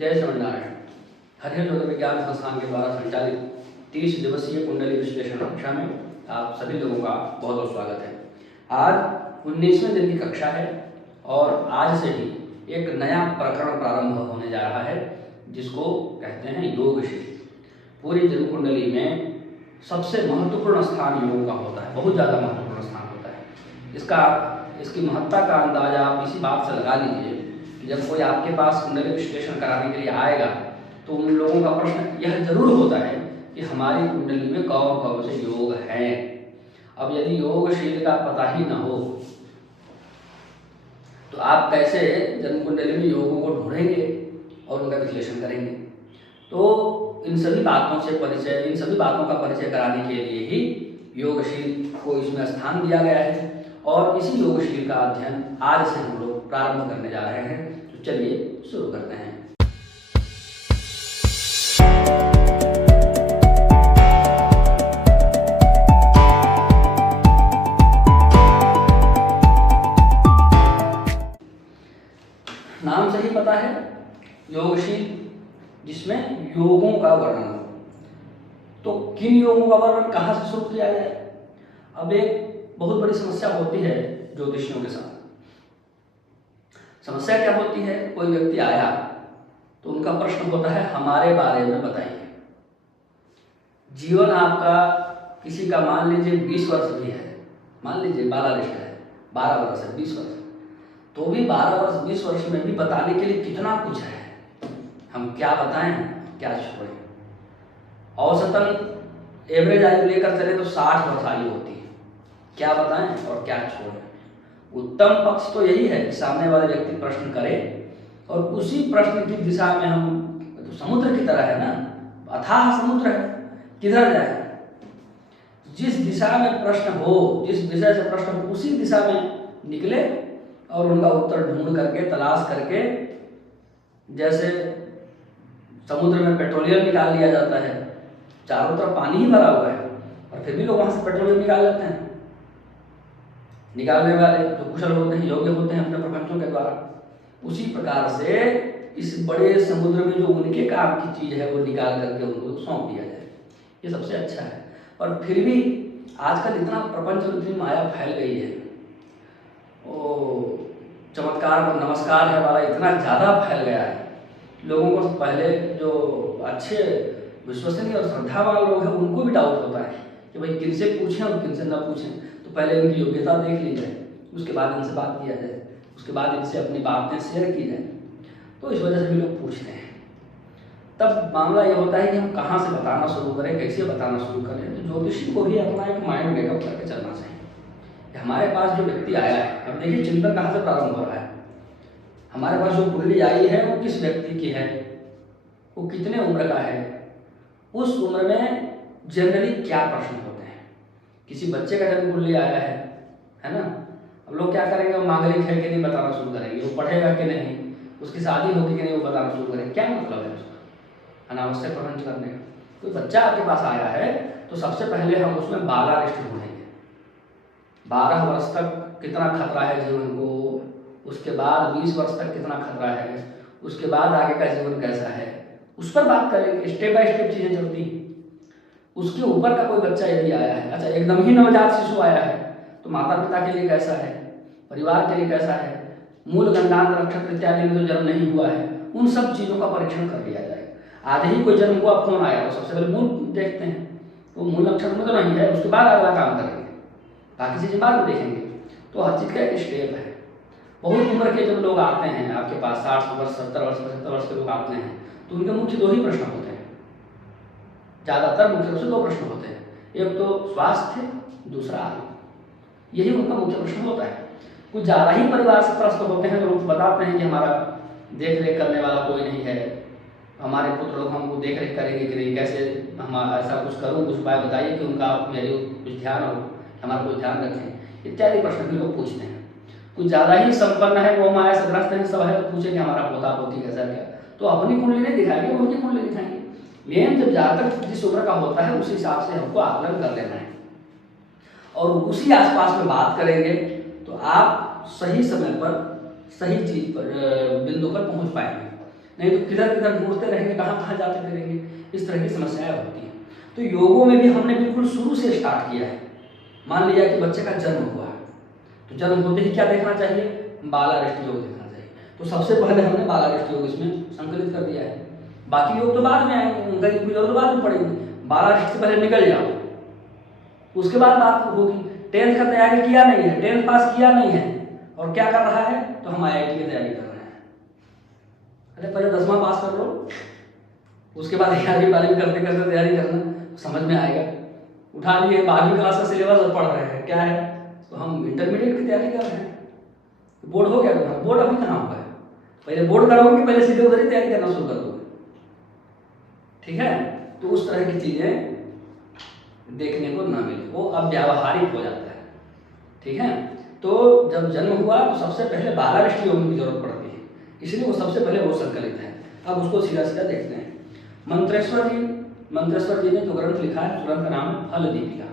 जय श्रीमन्नारायण। हरिहर ज्योतिर्विज्ञान विज्ञान संस्थान के द्वारा संचालित 30 दिवसीय कुंडली विश्लेषण कक्षा में आप सभी लोगों का बहुत बहुत स्वागत है। आज 19वें दिन की कक्षा है और आज से ही एक नया प्रकरण प्रारंभ होने जा रहा है जिसको कहते हैं योगशील। पूरी जन्म कुंडली में सबसे महत्वपूर्ण स्थान योग का होता है, बहुत ज़्यादा महत्वपूर्ण स्थान होता है। इसकी महत्ता का अंदाजा आप इसी बात से लगा लीजिए कि जब कोई आपके पास कुंडली विश्लेषण कराने के लिए आएगा तो उन लोगों का प्रश्न यह जरूर होता है कि हमारी कुंडली में कौन कौन से योग हैं। अब यदि योगशील का पता ही न हो तो आप कैसे जन्म कुंडली में योगों को ढूंढेंगे और उनका विश्लेषण करेंगे। तो इन सभी बातों का परिचय कराने के लिए ही योगशील को इसमें स्थान दिया गया है और इसी योगशील का अध्ययन आज से हम लोग प्रारंभ करने जा रहे हैं। तो चलिए शुरू करते हैं। नाम से ही पता है योगशील, जिसमें योगों का वर्णन हो। तो किन योगों का वर्णन कहाँ से शुरू किया जाए। अब एक बहुत बड़ी समस्या होती है ज्योतिषियों के साथ। समस्या क्या होती है, कोई व्यक्ति आया तो उनका प्रश्न होता है हमारे बारे में बताइए। जीवन आपका किसी का मान लीजिए 20 वर्ष भी है, मान लीजिए 12 लिस्ट है, 12 वर्ष है, 20 वर्ष, तो भी 12 वर्ष 20 वर्ष में भी बताने के लिए कितना कुछ है। हम क्या बताएं क्या छोड़ें। औसतन एवरेज आयु लेकर चले तो 60 वर्ष आयु होती है। क्या बताएं और क्या छोड़ें। उत्तम पक्ष तो यही है कि सामने वाले व्यक्ति प्रश्न करे और उसी प्रश्न की दिशा में हम, तो समुद्र की तरह है ना, अथाह समुद्र है, किधर जाए। जिस दिशा में प्रश्न हो, जिस विषय से प्रश्न हो, उसी दिशा में निकले और उनका उत्तर ढूंढ करके, तलाश करके, जैसे समुद्र में पेट्रोलियम निकाल लिया जाता है, चारों तरफ पानी ही भरा हुआ है और फिर भी लोग वहां से पेट्रोलियम निकाल लेते हैं। निकालने वाले जो कुशल होते हैं, योग्य होते हैं अपने प्रपंचों के द्वारा। उसी प्रकार से इस बड़े समुद्र में जो उनके काम की चीज है वो निकाल करके उनको सौंप दिया जाए, ये सबसे अच्छा है। और फिर भी आजकल इतना प्रपंच में इतनी माया फैल गई है, वो चमत्कार और नमस्कार है वाला इतना ज़्यादा फैल गया है। लोगों को पहले जो अच्छे विश्वसनीय और श्रद्धावान लोग हैं उनको भी डाउट होता है कि भाई किनसे पूछें और किनसे न पूछें। तो पहले इनकी योग्यता देख ली जाए, उसके बाद इनसे बात किया जाए, उसके बाद इनसे अपनी बातें शेयर की जाए। तो इस वजह से भी लोग पूछते हैं। तब मामला ये होता है कि हम कहाँ से बताना शुरू करें, कैसे बताना शुरू करें। तो ज्योतिषी को भी अपना एक माइंड मेकअप करके चलना चाहिए। हमारे पास जो व्यक्ति आया है, अब देखिए चिंतन कहाँ से प्रारंभ हो रहा है। हमारे पास जो कुंडली आई है वो किस व्यक्ति की है, वो कितने उम्र का है, उस उम्र में जनरली क्या प्रश्न होते हैं। किसी बच्चे का जन्म कुंडली आया है ना। अब लोग क्या करेंगे, वो मांगलिक है कि नहीं बताना शुरू करेंगे, वो पढ़ेगा कि नहीं, उसकी शादी होगी कि नहीं वो बताना शुरू करेंगे। क्या मतलब है उसका अनावश्यक प्रपंच करने का। कोई बच्चा आपके पास आया है तो सबसे पहले हम उसमें 12 लिस्ट ढूंढेंगे। 12 वर्ष तक कितना खतरा है जीवन को, उसके बाद 20 वर्ष तक कितना खतरा है, उसके बाद आगे का जीवन कैसा है, उस पर बात करेंगे। स्टेप बाय स्टेप चीजें चलती हैं। उसके ऊपर का कोई बच्चा यदि आया है, अच्छा एकदम ही नवजात शिशु आया है, तो माता पिता के लिए कैसा है, परिवार के लिए कैसा है, मूल गंडांत नक्षत्र इत्यादि में जो जन्म नहीं हुआ है, उन सब चीजों का परीक्षण कर लिया जाएगा। आज ही कोई जन्म हुआ फोन आया तो सबसे पहले मूल देखते हैं, तो मूल नक्षत्र में तो नहीं है, उसके बाद अगला काम करेंगे, बाकी चीजें बाद में देखेंगे। तो हर चीज का एक स्टेप है। बहुत उम्र के जब लोग आते हैं आपके पास, 60 वर्ष 70 वर्ष 75 वर्ष के लोग आते हैं, तो उनके मुख्य 2 ही प्रश्न होते हैं। ज़्यादातर मुख्य रूप से 2 प्रश्न होते हैं, एक तो स्वास्थ्य, दूसरा आयु। यही उनका मुख्य प्रश्न होता है। कुछ ज़्यादा ही परिवार से त्रस्त होते हैं तो लोग बताते हैं कि हमारा देख रेख करने वाला कोई नहीं है, हमारे पुत्र लोग हमको देख रेख करेंगे कि नहीं, कैसे हम ऐसा कुछ करूँ, कुछ उपाय बताइए कि उनका मेरे कुछ ध्यान हो, हमारा कोई ध्यान रखें, इत्यादि प्रश्न भी लोग पूछते हैं। कुछ ज़्यादा ही संपन्न है, वो माया से ग्रस्त है, सब है, तो पूछे कि हमारा पोता पोती कैसा क्या, तो अपनी कुंडली नहीं दिखाएंगे, उनकी कुंडली दिखाएंगे। मेन जब जातक जिस उम्र का होता है उस हिसाब से हमको आकलन कर लेना है और उसी आसपास में बात करेंगे तो आप सही समय पर सही चीज पर बिंदु पर पहुंच पाएंगे। नहीं तो किधर किधर ढूंढते रहेंगे, कहाँ कहाँ जाते फिरेंगे, इस तरह की समस्याएं होती हैं। तो योगों में भी हमने बिल्कुल शुरू से स्टार्ट किया है। मान लिया कि बच्चे का जन्म हुआ, तो जन्म होते ही क्या देखना चाहिए, बालारिष्ट योग देखना चाहिए। तो सबसे पहले हमने बालारिष्ट योग इसमें संकलित कर दिया है। बाकी योग तो बाद में आएंगे, उनका जरूरत बाद में पड़ेगी। बालारिष्ट से पहले निकल जाओ, उसके बाद बात होगी। 10th का तैयारी किया नहीं है, 10th पास किया नहीं है और क्या कर रहा है, तो हम IIT की तैयारी कर रहे हैं। अरे पहले 10वां पास कर लो, उसके बाद 11वीं 12वीं करते करते तैयारी करना, समझ में आएगा। उठा लिए 12वीं क्लास का सिलेबस और पढ़ रहे हैं, क्या है, तो हम इंटरमीडिएट की तैयारी कर रहे हैं। बोर्ड हो गया तुम्हारा, बोर्ड अभी कहाँ हुआ है, पहले बोर्ड करोगे कि पहले सीधे उधर ही तैयारी करना शुरू कर दोगे। ठीक है, तो उस तरह की चीजें देखने को ना मिले, वो अब व्यावहारिक हो जाता है। ठीक है, तो जब जन्म हुआ तो सबसे पहले बालारिष्ट योग की जरूरत पड़ती है, इसलिए वो सबसे पहले वो संकलित है। अब उसको सीधा सीधा देखते हैं। मंत्रेश्वर जी ने जो ग्रंथ लिखा है, ग्रंथ का नाम है फल दीपिका।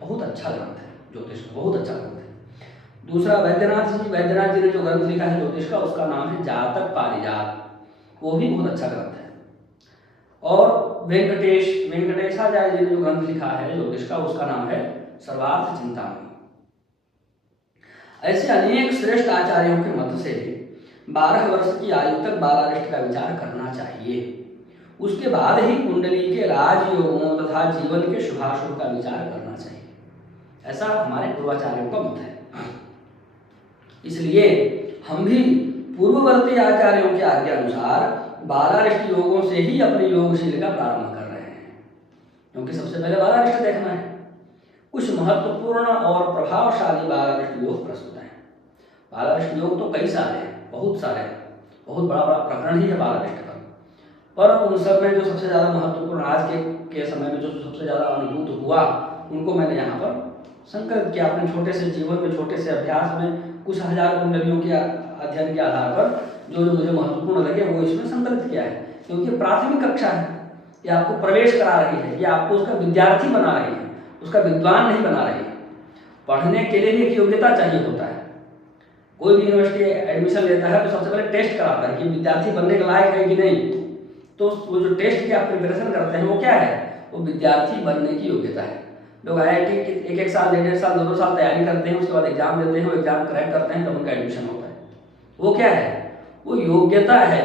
बहुत अच्छा ग्रंथ है, ज्योतिष का बहुत अच्छा ग्रंथ है। दूसरा वैद्यनाथ जी ने जो ग्रंथ लिखा है ज्योतिष का, उसका नाम है जातक पारिजात, वो भी बहुत अच्छा ग्रंथ है। और वेंकटेशाचार्य जी ने जो ग्रंथ लिखा है ज्योतिष का, उसका नाम है सर्वार्थ चिंतामणि। ऐसे अनेक श्रेष्ठ आचार्यों के मत से 12 वर्ष की आयु तक बालारिष्ट का विचार करना चाहिए। उसके बाद ही कुंडली के राजयोगों तथा जीवन के शुभाशुभ का विचार करना चाहिए, ऐसा हमारे पूर्वाचार्यों का मत है। इसलिए हम भी पूर्ववर्ती आचार्यों के आज्ञा अनुसार बालारिष्ट योगों से ही अपनी योगशील का प्रारंभ कर रहे हैं, क्योंकि सबसे पहले बालारिष्ट देखना है। कुछ महत्वपूर्ण और प्रभावशाली बालारिष्ट योग प्रस्तुत हैं। बालारिष्ट योग तो कई सारे हैं, बहुत सारे हैं, बहुत बड़ा बड़ा प्रकरण ही है बालारिष्ट का। पर उन सब में जो सबसे ज़्यादा महत्वपूर्ण आज के समय में जो सबसे ज़्यादा अनुभूत हुआ, उनको मैंने यहाँ पर संकलित किया। अपने छोटे से जीवन में, छोटे से अभ्यास में कुछ हजार कुंडलियों के अध्ययन के आधार पर जो जो मुझे महत्वपूर्ण लगे वो इसमें संकलित किया है। क्योंकि प्राथमिक कक्षा है, ये आपको प्रवेश करा रही है, ये आपको उसका विद्यार्थी बना रही है, उसका विद्वान नहीं बना रही है। पढ़ने के लिए एक योग्यता चाहिए होता है। कोई भी यूनिवर्सिटी एडमिशन लेता है तो सबसे पहले टेस्ट कराता है कि विद्यार्थी बनने के लायक है कि नहीं। तो वो जो टेस्ट की आप प्रिपरेशन करते हैं वो क्या है, वो विद्यार्थी बनने की योग्यता है। लोग IIT की 1-1 साल, 1.5 साल, 2-2 साल तैयारी करते हैं, उसके बाद एग्जाम देते हैं, वो एग्जाम क्रैक करते हैं, तब उनका एडमिशन होता है। वो क्या है, वो योग्यता है।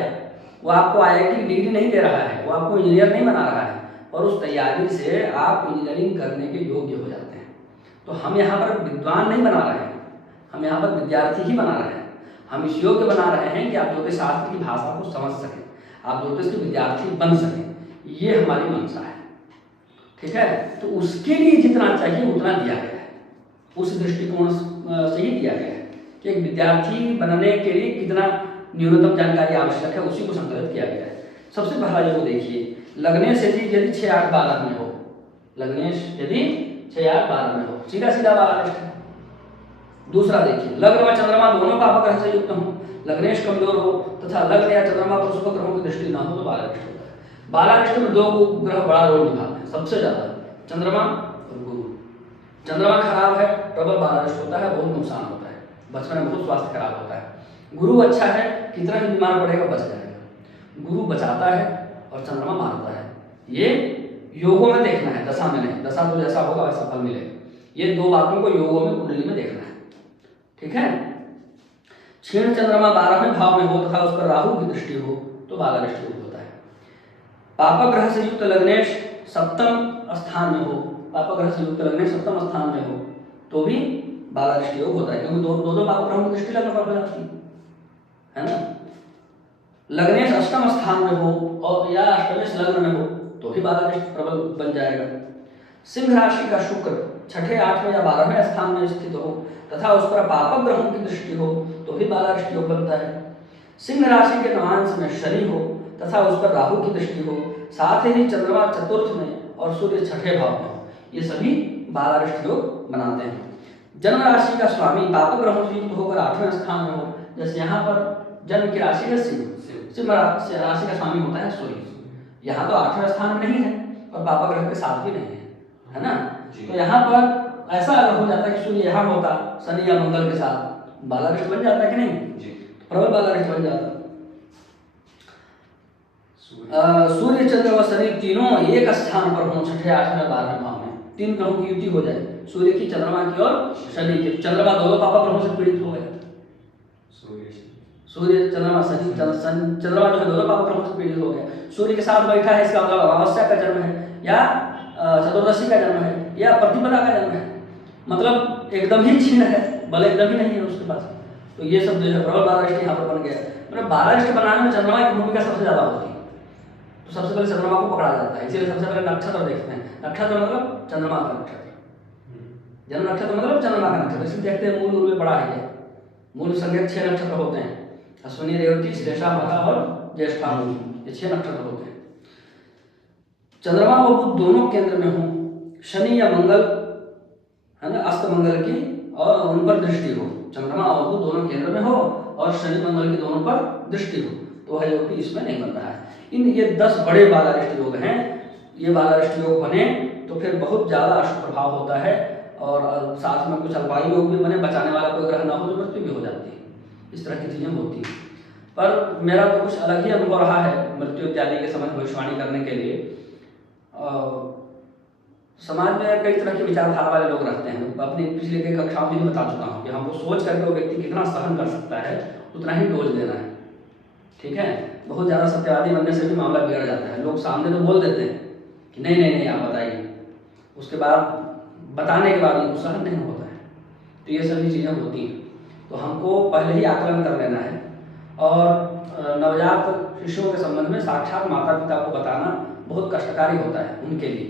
वो आपको IIT की डिग्री नहीं दे रहा है, वो आपको इंजीनियर नहीं बना रहा है, और उस तैयारी से आप इंजीनियरिंग करने के योग्य हो जाते हैं। तो हम यहाँ पर विद्वान नहीं बना रहे हैं, हम यहाँ पर विद्यार्थी ही बना रहे हैं। हम इस योग्य बना रहे हैं कि आप ज्योतिष शास्त्र की भाषा को समझ सकें, आप ज्योतिष के विद्यार्थी बन सकें, ये हमारी मंशा है। ठीक है, तो उसके लिए जितना चाहिए उतना दिया गया है, उस दृष्टिकोण से ही दिया गया है कि एक विद्यार्थी बनने के लिए कितना न्यूनतम जानकारी आवश्यक है, उसी को संकलित किया गया है। सबसे पहला जो देखिए, लग्नेश यदि 6-8-12 में हो, लग्नेश यदि 6-8-12 में हो, सीधा सीधा बालारिष्ट है। दूसरा देखिए, लग्न व चंद्रमा दोनों पाप ग्रह से युक्त हो, लग्नेश कमजोर हो तथा लग्न या चंद्रमा पर शुभ ग्रहों की दृष्टि ना हो तो बालारिष्ट होता है। बालारिष्ट में 2 ग्रह बड़ा रोल निभाते हैं सबसे ज्यादा, चंद्रमा और गुरु। चंद्रमा खराब है, प्रबल बालारिष्ट होता है, बहुत नुकसान होता है, बचपन में बहुत स्वास्थ्य खराब होता है। गुरु अच्छा है, कितना भी बीमार पड़ेगा बच जाएगा। गुरु बचाता है और चंद्रमा मारता है। ये योगों में देखना है, दशा में नहीं। दशा तो जैसा होगा वैसा फल मिलेगा। ये 2 बातों को योगों में, कुंडली में देखना है। ठीक है, क्षीण चंद्रमा 12वें भाव में हो तथा उस पर राहु की दृष्टि हो तो बालारिष्ट योग होता है। पाप ग्रह से युक्त लग्नेश 7म स्थान में हो, पाप ग्रह से युक्त लग्नेश 7म स्थान में हो तो भी बालारिष्ट योग होता है, क्योंकि दोनों पाप ग्रहों की दृष्टि लग्न पर हो जाती है ना। लग्नेश 8म स्थान में हो और या अष्टमेश लग्न में हो तो भी बालारिष्ट प्रबल बन जाएगा। सिंह राशि का शुक्र 6ठे, 8वें या 12वें स्थान में स्थित हो तथा उस पर पापक ग्रहों की दृष्टि हो तो भी बालारिष्ट योग बनता है। सिंह राशि के नवांश में शनि हो तथा उस पर राहु की दृष्टि हो, साथ ही चंद्रमा 4th में और सूर्य 6ठे भाव में हो, ये सभी बालारिष्ट योग बनाते हैं। जन्म राशि का स्वामी पापक ग्रहों से युक्त होकर 8वें स्थान में हो, जैसे यहाँ पर जन्म की राशि है सिंह, सिंह राशि का स्वामी होता है सूर्य। यहाँ तो 8वें स्थान में नहीं है और पापक ग्रह के साथ भी नहीं है ना। तो यहाँ पर ऐसा अगर हो जाता है कि सूर्य यहाँ होता शनि या मंगल के साथ, बालारिष्ट बन जाता है कि नहीं, प्रबल बालारिष्ट बन जाता। सूर्य चंद्र व शनि तीनों एक स्थान पर हों, छठे 8वें 12वें भाव में, 3 ग्रहों की युति हो जाए, सूर्य की, चंद्रमा की और शनि की। चंद्रमा दोनों पापा ग्रहों से पीड़ित हो गए, सूर्य चंद्रमा शनि, चंद्रमा जो है दोनों पापा ग्रहों से पीड़ित हो गया। सूर्य के साथ बैठा है, इसका मतलब अमावस्या का जन्म है, या चतुर्दशी का जन्म है, या प्रतिपदा का जन्म है, मतलब एकदम ही क्षीण है, बल एकदम ही नहीं है उसके पास। तो ये सब जो है प्रबल 12 इष्ट यहाँ पर बन गया। मतलब 12 इष्ट बनाने में चंद्रमा की भूमिका सबसे ज्यादा होती है। तो सबसे पहले चंद्रमा को पकड़ा जाता है, इसीलिए सबसे पहले नक्षत्र देखते हैं। नक्षत्र मतलब चंद्रमा का नक्षत्र, जन्म नक्षत्र मतलब चंद्रमा का नक्षत्र, इसलिए देखते हैं मूल में बड़ा है। मूल संज्ञक 6 नक्षत्र होते हैं, अश्विनी, रेवती, श्लेषा, मघा और ज्येष्ठा, ये 6 नक्षत्र होते हैं। चंद्रमा और बुध दोनों केंद्र में हो, शनि या मंगल है ना, अस्त मंगल की और उन पर दृष्टि हो, चंद्रमा और बुध दोनों केंद्र में हो और शनि मंगल की दोनों पर दृष्टि हो, तो वह योग भी इसमें नहीं बन रहा है। ये 10 बड़े बालारिष्ट योग हैं। ये बालारिष्ट योग बने तो फिर बहुत ज़्यादा अशुभ प्रभाव होता है, और साथ में कुछ अल्पायु योग भी बने, बचाने वाला कोई ग्रह ना हो तो मृत्यु भी हो जाती है, इस तरह की चीज़ें होती हैं। पर मेरा तो कुछ अलग ही अनुभव रहा है मृत्यु इत्यादि के समय भविष्यवाणी करने के लिए। समाज में कई तरह के विचारधारा वाले लोग रहते हैं, अपनी पिछले कई कक्षाओं में बता चुका हूँ कि हमको सोच करके वो व्यक्ति कितना सहन कर सकता है, उतना ही डोज देना है, ठीक है। बहुत ज़्यादा सत्यवादी बनने से भी मामला बिगड़ जाता है। लोग सामने तो बोल देते हैं कि नहीं नहीं नहीं आप बताइए, उसके बाद बताने के बाद उनको सहन नहीं होता है। तो ये सभी चीज़ें होती हैं, तो हमको पहले ही आकलन कर लेना है। और नवजात शिशुओं के संबंध में साक्षात माता पिता को बताना बहुत कष्टकारी होता है उनके लिए,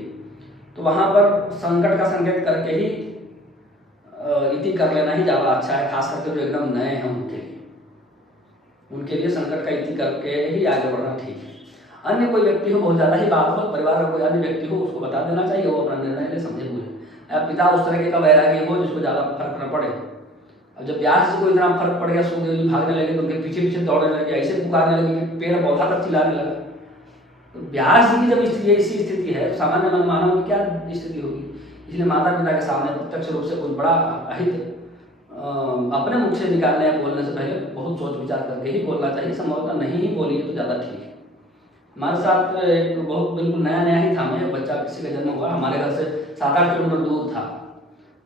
तो वहाँ पर संकट का संकेत करके ही इति कर लेना ही ज़्यादा अच्छा है, खास करके जो एकदम नए हैं उनके लिए संकट का इति करके ही आगे बढ़ना ठीक है। अन्य कोई व्यक्ति हो, बहुत ज़्यादा ही बात हो, परिवार में कोई अन्य व्यक्ति हो, उसको बता देना चाहिए, वो अपना निर्णय ले, समझे हुए। पिता उस तरह का वैरागी हो जिसको ज़्यादा फर्क न पड़े। अब जब प्यास से कोई इतना फर्क पड़ गया, सूर्य जी भागने लगे तो उनके पीछे पीछे दौड़ने लगे, ऐसे पुकारने लगे कि पेड़ पौधा तक चिल्लाने लगा। तो व्यास जी की जब ऐसी स्थिति है तो सामान्य मनमानव की क्या स्थिति होगी। इसलिए माता पिता के सामने प्रत्यक्ष रूप से कोई बड़ा अहित अपने मुख से निकालने या बोलने से पहले बहुत सोच विचार करके ही बोलना चाहिए। संभवतः नहीं ही बोलिए तो ज़्यादा ठीक है। हमारे साथ एक बहुत बिल्कुल नया नया ही था, मैं बच्चा किसी का जन्म हुआ, हमारे घर से 7-8 किलोमीटर दूर था,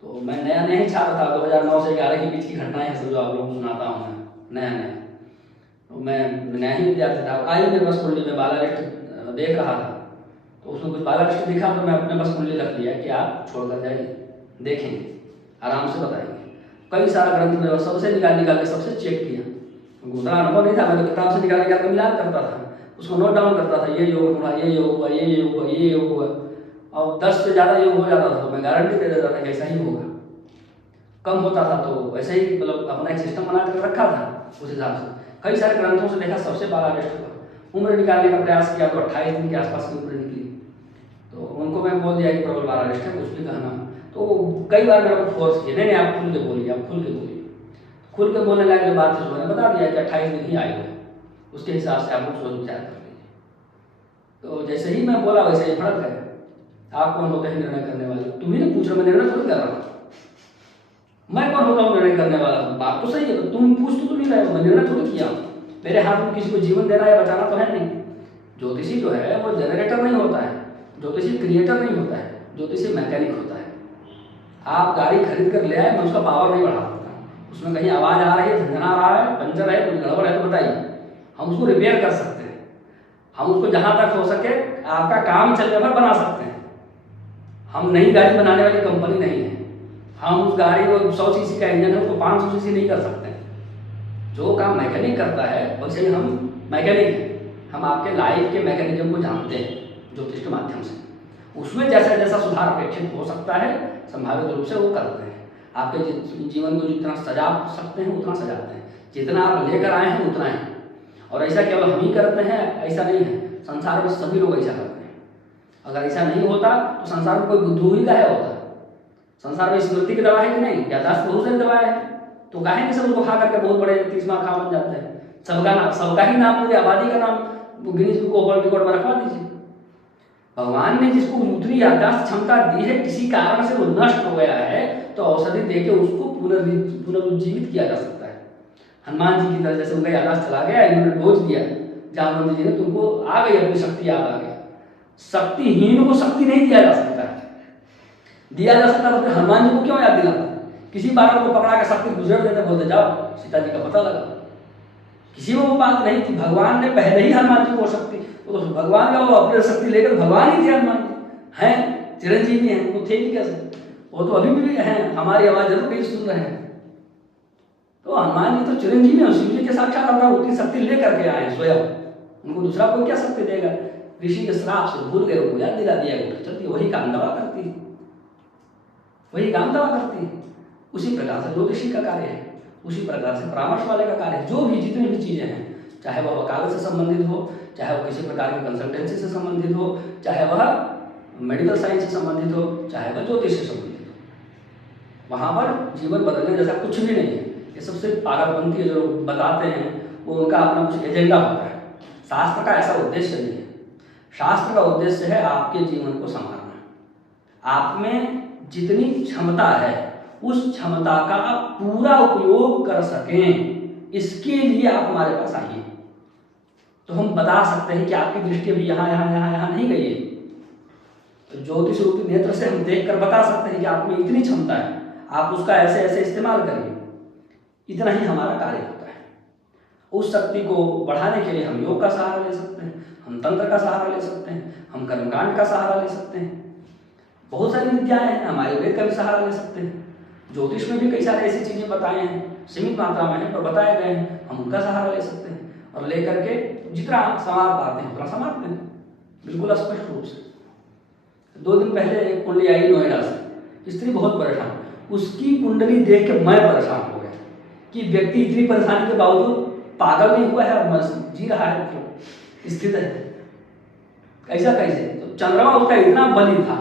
तो मैं नया नया ही छात्र था। 2009 से 11 के बीच की घटनाएं हैं सब जो आप लोगों को सुनाता हूँ मैं, नया नया। तो मैं नया ही विद्यार्थी था, आई मेरे बस कुंडली में बालारिष्ट देख रहा था, तो उसमें कुछ बालारिष्ट दिखा तो मैं अपने बस कुंडली रख लिया कि आप छोड़कर जाइए, देखेंगे, आराम से बताएंगे। कई सारा ग्रंथ में सबसे निकाल के सबसे चेक किया, उतना अनुभव नहीं था, मैं तो किताब से निकाल के मिलान करता था, उसको नोट डाउन करता था, ये योग हुआ, ये योग हुआ, ये योग हुआ, ये योग हुआ, और 10 से ज़्यादा योग हो जाता था तो मैं गारंटी दे देता था कि ऐसा ही होगा। कम होता था तो वैसे ही मतलब अपना एक सिस्टम बना कर रखा था उस हिसाब से। कई सारे ग्रंथों से देखा सबसे बालारिष्ट हुआ। उम्र निकालने का प्रयास किया तो 28 दिन के आसपास की उम्र निकली, तो उनको मैं बोल दिया कि प्रबल बालारिष्ट है, कुछ भी कहना। तो कई बार मेरे को फोर्स किया, नहीं नहीं आप खुल के बोलिए, आप खुल के बोलिए। खुल के बोलने लगे बात से मैंने बता दिया कि 28 दिन ही आए हुए, उसके हिसाब से आप लोग सोच विचार कर लीजिए। तो जैसे ही मैं बोला वैसे ही फड़क गए। आप कौन होते हैं निर्णय करने वाले? तुम ही ने पूछ रहे, मैं निर्णय थोड़ी कर रहा हूँ। मैं कौन होता हूँ निर्णय करने वाला? बात तो सही है, तो तुम पूछ तो नहीं रहे हो, मैं निर्णय थोड़ी किया हूँ। मेरे हाथ में किसी को जीवन देना या बचाना तो है नहीं। ज्योतिषी जो है वो जनरेटर नहीं होता है, ज्योतिषी क्रिएटर नहीं होता है, ज्योतिषी मैकेनिक होता है। आप गाड़ी खरीद कर ले आए, मैं उसका पावर नहीं बढ़ा सकता। उसमें कहीं आवाज़ आ रही है, झंझना आ रहा है, पंचर है, कुछ गड़बड़ है तो बताइए, हम उसको रिपेयर कर सकते हैं। हम उसको जहाँ तक हो सके आपका काम चलने पर बना सकते हैं। हम नई गाड़ी बनाने वाली कंपनी नहीं है। हम उस गाड़ी को 100 सीसी का इंजन है उसको 500 सीसी नहीं कर सकते। जो काम मैकेनिक करता है वैसे ही हम मैकेनिक हैं। हम आपके लाइफ के मैकेनिज्म को जानते हैं ज्योतिष के माध्यम से। उसमें जैसा जैसा सुधार अपेक्षित हो सकता है संभावित रूप से वो करते हैं। आपके जीवन को जितना सजा सकते हैं उतना सजाते हैं, जितना आप लेकर आए हैं उतना ही। और ऐसा केवल हम ही करते हैं ऐसा नहीं है, संसार में सभी लोग ऐसा करते हैं। अगर ऐसा नहीं होता तो संसार में कोई बुद्धू ही काहे होता। संसार में स्मृति की दवा है कि नहीं, यादाश्त बहुत सारी दवाएं हैं, तो काहे कि सब उसको खा करके बहुत बड़े 30वां खा बन जाते हैं। सबका ही नाम, पूरी आबादी का नाम Guinness book of world record में रखवा दीजिए। भगवान ने जिसको उतनी यादाश्त क्षमता दी है, किसी कारण से वो नष्ट हो गया है, तो औषधि देके उसको पुनर्जीवित किया जा सकता है। हनुमान जी की तरह जैसे उनका यादाश्त चला गया, इन्होंने डोज दिया, जामवंत जी ने, तुमको आ गई अपनी शक्ति, याद आ गई। शक्तिहीन को शक्ति नहीं दिया जा सकता है, दिया जा सकता तो फिर हनुमान जी को क्यों याद दिलाता? किसी बालक को पकड़ा के शक्ति गुजर देते, बोलते जाओ सीता जी का पता लगा। किसी में वो बात नहीं थी, भगवान ने पहले ही हनुमान जी को शक्ति, वो तो भगवान का वो अपनी शक्ति लेकर भगवान ही थे हनुमान जी, हैं चिरंजीवी हैं, वो थे ही कैसे, वो तो अभी भी हैं, हमारी आवाज जरूर कहीं सुन रहे हैं। तो हनुमान जी तो चिरंजीवी हैं, शिव जी के साक्षात अवतार, उतनी शक्ति लेकर के आए स्वयं, उनको दूसरा कोई क्या शक्ति देगा? ऋषि के श्राप से भूल गए, उनको याद दिला दिया, चलती वही काम दवा करती है, वही काम दवा करती है। उसी प्रकार से ज्योतिषी का कार्य है, उसी प्रकार से परामर्श वाले का कार्य है। जो भी जितनी भी चीजें हैं, चाहे वह वकालत से संबंधित हो, चाहे वह किसी प्रकार की कंसल्टेंसी से संबंधित हो, चाहे वह मेडिकल साइंस से संबंधित हो, चाहे वह ज्योतिष से संबंधित हो, वहां पर जीवन बदलने जैसा कुछ भी नहीं है। ये सबसे पागलपंथी जो बताते हैं वो उनका अपना कुछ एजेंडा होता है। शास्त्र का ऐसा उद्देश्य नहीं है। शास्त्र का उद्देश्य है आपके जीवन को संभालना, आप में जितनी क्षमता है उस क्षमता का पूरा उपयोग कर सकें, इसके लिए आप हमारे पास आइए। तो हम बता सकते हैं कि आपकी दृष्टि अभी यहाँ यहाँ यहाँ यहाँ नहीं गई है, तो ज्योतिष रूपी नेत्र से हम देखकर बता सकते हैं कि आप में इतनी क्षमता है, आप उसका ऐसे ऐसे इस्तेमाल करिए। इतना ही हमारा कार्य होता है। उस शक्ति को बढ़ाने के लिए हम योग का सहारा ले सकते हैं, हम तंत्र का सहारा ले सकते हैं, हम कर्मकांड का सहारा ले सकते हैं, बहुत सारी विद्याएं हैं, हम आयुर्वेद का भी सहारा ले सकते हैं। ज्योतिष में भी कई सारी ऐसी चीजें बताए हैं, सीमित मात्रा में है पर बताए गए हैं, हम उनका सहारा ले सकते हैं और लेकर के जितना समाज पाते हैं उतना समाज हैं, बिल्कुल स्पष्ट रूप से। 2 दिन पहले एक कुंडली आई नोएडा से, स्त्री बहुत परेशान, उसकी कुंडली देख के मैं परेशान हो गया कि व्यक्ति इतनी परेशानी के बावजूद पागल नहीं हुआ है और जी रहा है, तो स्थित है कैसा कैसे। तो चंद्रमा उसका इतना बली था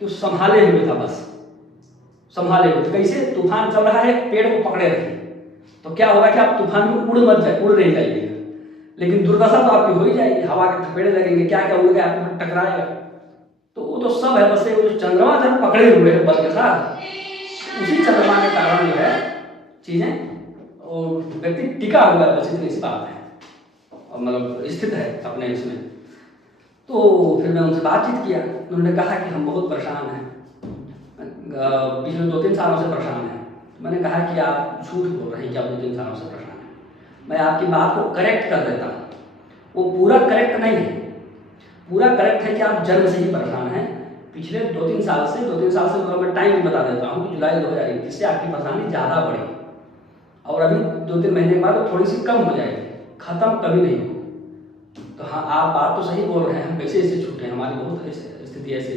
कि वो संभाले हुए था, बस संभाले हुए। कैसे? तूफान चल रहा है, पेड़ को पकड़े रखे, तो क्या होगा कि आप तूफान में उड़ मत जाए, उड़ नहीं जाइएगा, लेकिन दुर्दशा तो आपकी हो ही जाएगी, हवा के थपेड़े लगेंगे, क्या क्या उड़ गया आपको टकराएगा। तो वो तो सब है, बस वो चंद्रमा जब पकड़े हुए हैं बल के साथ, उसी चंद्रमा के कारण जो है चीजें और व्यक्ति टिका हुआ है, बस इतनी सी बात है, और मतलब स्थित है अपने इसमें। तो फिर मैं उनसे बातचीत किया, उन्होंने कहा कि हम बहुत परेशान हैं, पिछले 2-3 सालों से परेशान हैं। मैंने कहा कि आप झूठ बोल रहे हैं कि आप 2-3 सालों से परेशान हैं, मैं आपकी बात को करेक्ट कर देता हूँ। वो पूरा करेक्ट नहीं है, पूरा करेक्ट है कि आप जन्म से ही परेशान हैं। पिछले 2-3 साल से मतलब मैं टाइम भी बता देता हूँ कि जुलाई 2021 से आपकी परेशानी ज़्यादा बढ़ी और अभी 2-3 महीने के बाद वो थोड़ी सी कम हो जाएगी, खत्म कभी नहीं हो। तो हाँ, आप बात तो सही बोल रहे हैं, हम कैसे ऐसे छूटे, हमारी बहुत स्थिति ऐसी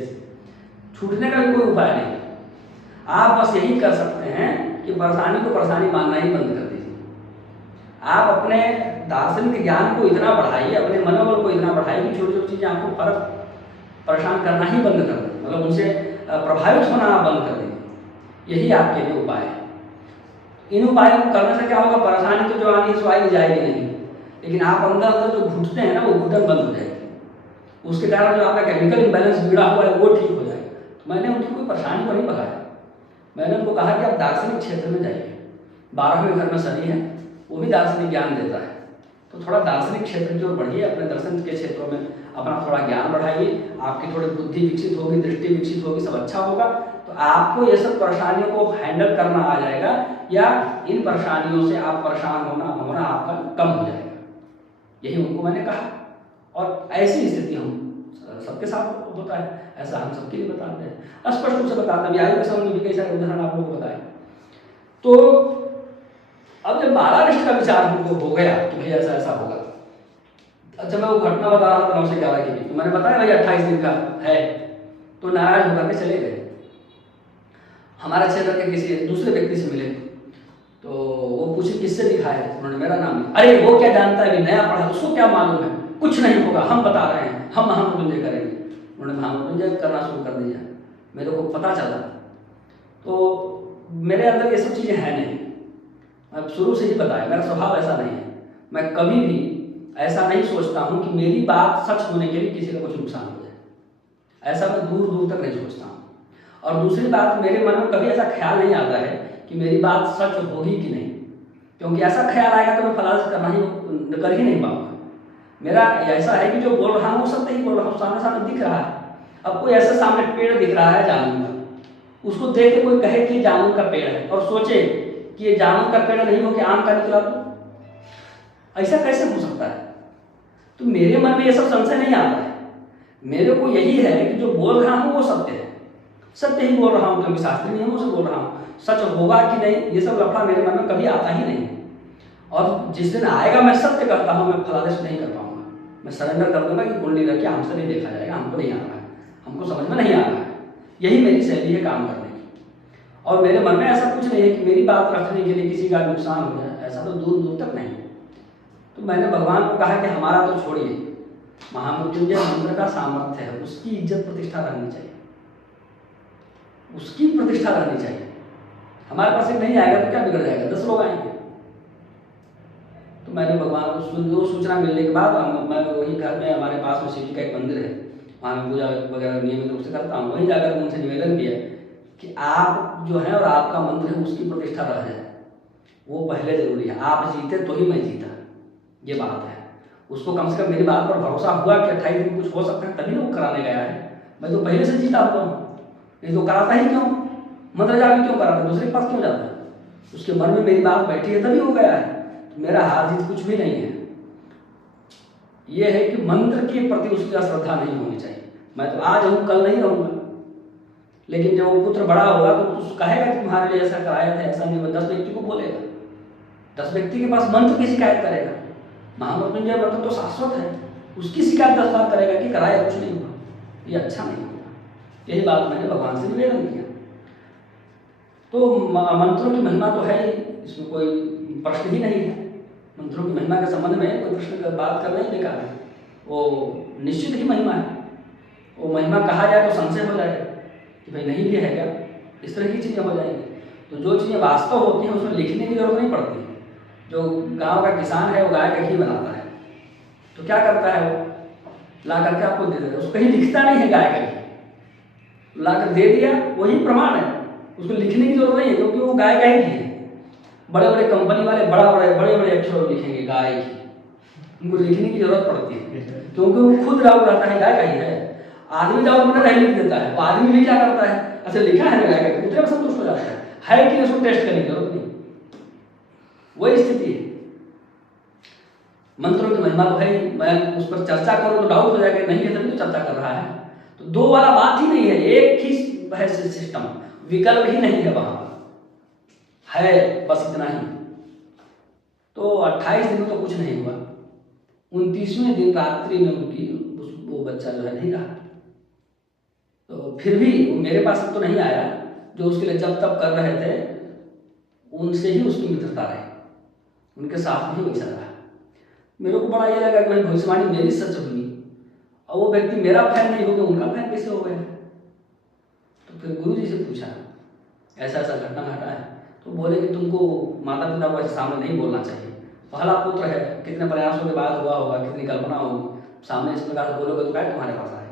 छूटने का भी कोई उपाय नहीं। आप बस यही कर सकते हैं कि परेशानी को परेशानी मानना ही बंद कर दीजिए। आप अपने दार्शनिक ज्ञान को इतना बढ़ाइए, अपने मनोबल को इतना बढ़ाइए कि छोटी छोटी चीज़ें आपको फर्क परेशान करना ही बंद कर दें, मतलब उनसे प्रभावित होना बंद कर दीजिए। यही आपके लिए उपाय है। इन उपायों को करने से क्या होगा, परेशानी तो जो आनी है सो आई जाएगी नहीं, लेकिन आप अंदर अंदर जो घुटते हैं ना, वो घुटन बंद हो जाएगी। उसके कारण जो आपका केमिकल इम्बैलेंस बिगड़ा हुआ है वो ठीक हो जाएगा। तो मैंने उनकी कोई परेशानी को नहीं भगाया, मैंने उनको कहा कि आप दार्शनिक क्षेत्र में जाइए। 12वें घर में शनि है, वो भी दार्शनिक ज्ञान देता है, तो थोड़ा दार्शनिक क्षेत्र की ओर बढ़िए, अपने दर्शन के क्षेत्रों में अपना थोड़ा ज्ञान बढ़ाइए, आपकी थोड़ी बुद्धि विकसित होगी, दृष्टि विकसित होगी, सब अच्छा होगा, तो आपको ये सब परेशानियों को हैंडल करना आ जाएगा, या इन परेशानियों से आप परेशान होना आपका कम हो जाएगा। यही उनको मैंने कहा, और ऐसी स्थिति हम सबके साथ होता है, ऐसा हम सबके लिए बताते हैं, स्पष्ट रूप से बताते हैं। आयु के समय में भी कई सारे उदाहरण आप लोगों को बताए। तो अब जब 12 निष्ठ का विचार हमको हो गया कि भाई ऐसा ऐसा होगा, अच्छा मैं वो घटना बता रहा था 9 से 11 के बीच, तो मैंने बताया भाई 28 दिन का है, तो नाराज होकर के चले गए। हमारे क्षेत्र के किसी दूसरे व्यक्ति से मिले, तो वो पूछे किससे लिखा है, उन्होंने मेरा नाम लिया। अरे वो क्या जानता है, नया पढ़ा, उसको क्या मालूम है, कुछ नहीं होगा, हम बता रहे हैं, हम महामृत्युंजय करेंगे। उन्होंने महामृत्युंजय करना शुरू कर दिया, मेरे को पता चला। तो मेरे अंदर ये सब चीज़ें हैं नहीं, मैं शुरू से ही बताया, मेरा स्वभाव ऐसा नहीं है। मैं कभी भी ऐसा नहीं सोचता हूँ कि मेरी बात सच होने के लिए किसी का कुछ नुकसान हो जाए, ऐसा मैं दूर दूर तक नहीं सोचता हूँ। और दूसरी बात, मेरे मन में कभी ऐसा ख्याल नहीं आता है कि मेरी बात सच होगी कि नहीं, क्योंकि ऐसा ख्याल आएगा तो मैं फलास कर ही नहीं पाऊँगा। मेरा ऐसा है कि जो बोल रहा हूँ सत्य ही बोल रहा हूँ, सामने सामने दिख रहा है। अब कोई ऐसा सामने पेड़ दिख रहा है जामुन का, उसको देख के कोई कहे कि जामुन का पेड़ है और सोचे कि ये जामुन का पेड़ नहीं हो कि आम का निकला, तो ऐसा कैसे हो सकता है? तो मेरे मन में ये सब संशय नहीं आता है। मेरे को यही है कि जो बोल रहा हूँ वो सत्य है, सत्य ही बोल रहा हूँ, क्योंकि शास्त्रीय नियमों से बोल रहा हूँ। सच होगा कि नहीं ये सब लफड़ा मेरे मन में कभी आता ही नहीं। और जिस दिन आएगा मैं सत्य करता हूँ, मैं फलादेश नहीं कर पाऊंगा, मैं सरेंडर कर दूंगा कि कुंडली रखिए, हमसे नहीं देखा जाएगा, हमको नहीं आ रहा है, हमको समझ में नहीं आ रहा है। यही मेरी शैली है काम करने की। और मेरे मन में ऐसा कुछ नहीं है कि मेरी बात रखने के लिए किसी का नुकसान हो जाए, ऐसा तो दूर दूर तक नहीं। तो मैंने भगवान को कहा कि हमारा तो छोड़िए, महामृत्युंजय मंत्र का सामर्थ्य है, उसकी इज्जत प्रतिष्ठा रहनी चाहिए, उसकी प्रतिष्ठा रहनी चाहिए। हमारे पास एक नहीं आएगा तो क्या बिगड़ जाएगा, 10 लोग आएंगे। तो मैंने भगवान को सूचना मिलने के बाद मैं वही घर में, हमारे पास में शिव जी का एक मंदिर है, वहाँ मैं पूजा वगैरह नियमित रूप से करता हूँ, वहीं जाकर उनसे निवेदन किया कि आप जो है और आपका मंदिर है उसकी प्रतिष्ठा रह जाए, वो पहले जरूरी है। आप जीते तो ही मैं जीता, ये बात है। उसको कम से कम मेरी बात पर भरोसा हुआ कि 28 दिन कुछ हो सकता है, तभी ना वो कराने गया है। मैं तो पहले से जीता हुआ हूँ, नहीं तो कराता ही क्यों, मंत्र जाप क्यों कराता, दूसरे के पास क्यों जाता? उसके मन में मेरी बात बैठी है तभी हो गया है। तो मेरा हार जीत कुछ भी नहीं है। ये है कि मंत्र के प्रति उसकी अश्रद्धा नहीं होनी चाहिए। मैं तो आज हूँ कल नहीं रहूँगा, लेकिन जब वो पुत्र बड़ा होगा तो उसको कहेगा कि तुम्हारे लिए ऐसा कराया था, ऐसा नहीं। 10 व्यक्ति को बोलेगा, 10 व्यक्ति के पास मंत्र की शिकायत करेगा। महामृत्युंजय मंत्र तो शाश्वत है, उसकी शिकायत 10 बार करेगा कि कराया कुछ नहीं हुआ, ये अच्छा नहीं होगा। यही बात मैंने भगवान से निवेदन किया। तो मंत्रों की महिमा तो है ही, इसमें कोई प्रश्न ही नहीं है। मंत्रों की महिमा के संबंध में कोई प्रश्न का बात करना ही बेकार है, वो निश्चित ही महिमा है। वो महिमा कहा जाए तो संशय हो जाएगा कि भाई नहीं भी है क्या, इस तरह की चीज़ें हो जाएंगी। तो जो चीज़ें वास्तव होती हैं उसमें लिखने की जरूरत नहीं पड़ती। जो गांव का किसान है वो गाय का घी बनाता है, तो क्या करता है, वो ला करके आपको दे देता है, उसको कहीं लिखता नहीं है गाय का घी, ला कर दे दिया, वही प्रमाण है, उसको लिखने की जरूरत नहीं है, क्योंकि वो गाय का ही घी है। बड़े बड़े कंपनी वाले बड़े बड़े अक्षरों लिखेंगे गाय घी, उनको लिखने की जरूरत पड़ती है, क्योंकि वो खुद राउर रहता है, गाय का ही है। आदमी राउर बना नहीं लिख देता है, वो आदमी भी क्या करता है, अच्छा लिखा है ना गाय का, उतने में संतुष्ट हो जाता है कि उसको टेस्ट करने की जरूरत नहीं। वही स्थिति है। मंत्रों की महिमा तो है ही, मैं उस पर चर्चा करूं तो डाउट हो जाएगा, नहीं है तभी तो चर्चा कर रहा है। तो दो वाला बात ही नहीं है, एक ही है सिस्टम, विकल्प ही नहीं है, वहां है बस इतना ही। तो 28 दिन में तो कुछ नहीं हुआ, 29वें दिन रात्रि में उनकी वो बच्चा जो है नहीं रहा। तो फिर भी वो मेरे पास तो नहीं आया, जो उसके लिए जब तब कर रहे थे उनसे ही उसकी मित्रता रही, उनके साथ में ही वैसा रहा। मेरे को बड़ा ये लगा कि भाई भविष्यवाणी मेरी सच हुई, और वो व्यक्ति मेरा फैन नहीं हो गया, उनका फैन कैसे हो गया। तो फिर गुरु जी से पूछा ऐसा ऐसा घटना घटा है, तो बोले कि तुमको माता पिता को ऐसे सामने नहीं बोलना चाहिए, पहला पुत्र है, कितने प्रयासों के बाद हुआ होगा, कितनी कल्पना होगी, सामने इस प्रकार से बोलोगे तो क्या तुम्हारे पास आएगा।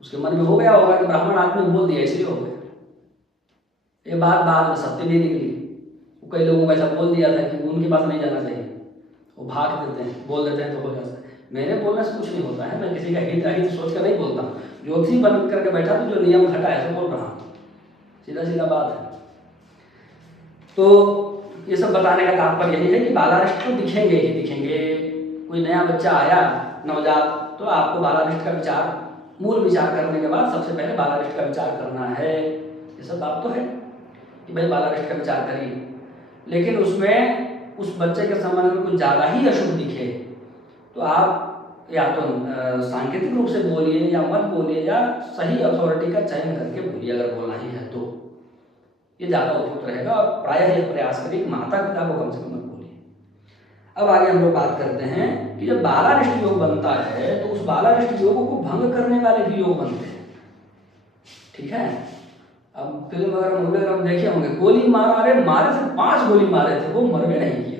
उसके मन में हो गया होगा कि ब्राह्मण आदमी बोल दिया इसलिए हो गया। ये बात बाद में सत्य भी निकली। कई लोगों को ऐसा बोल दिया था कि उनके पास नहीं जाना चाहिए, वो भाग देते हैं, बोल देते हैं तो हो जाता है। मेरे बोलने से कुछ नहीं होता है, मैं किसी का हित अहित सोच कर नहीं बोलता हूँ। ज्योतिषी बन करके बैठा तो जो नियम घटा है तो बोल रहा हूँ, सीधा सीधा बात है। तो ये सब बताने का तात्पर्य यही है कि बालारिष्ट तो दिखेंगे ही दिखेंगे। कोई नया बच्चा आया नवजात, तो आपको बालारिष्ट का विचार, मूल विचार करने के बाद सबसे पहले बालारिष्ट का विचार करना है। ये सब बात तो है कि भाई बालारिष्ट का विचार करिए, लेकिन उसमें उस बच्चे के संबंध में कुछ ज़्यादा ही अशुभ दिखे तो आप या तो सांकेतिक रूप से बोलिए या मत बोलिए, या सही अथॉरिटी का चयन करके बोलिए अगर बोलना ही है तो, ये ज़्यादा उपयुक्त रहेगा। और प्रायः यह प्रयास करिए कि माता पिता को कम से कम मत बोलिए। अब आगे हम लोग बात करते हैं कि जब बालारिष्ट योग बनता है तो उस बालारिष्ट योग को भंग करने वाले भी योग बनते हैं, ठीक है। अब फिल्म वगैरह मूवी वगैरह देखे होंगे, गोली मारा, अरे मारे थे 5 गोली मारे थे, वो मर भी नहीं किया।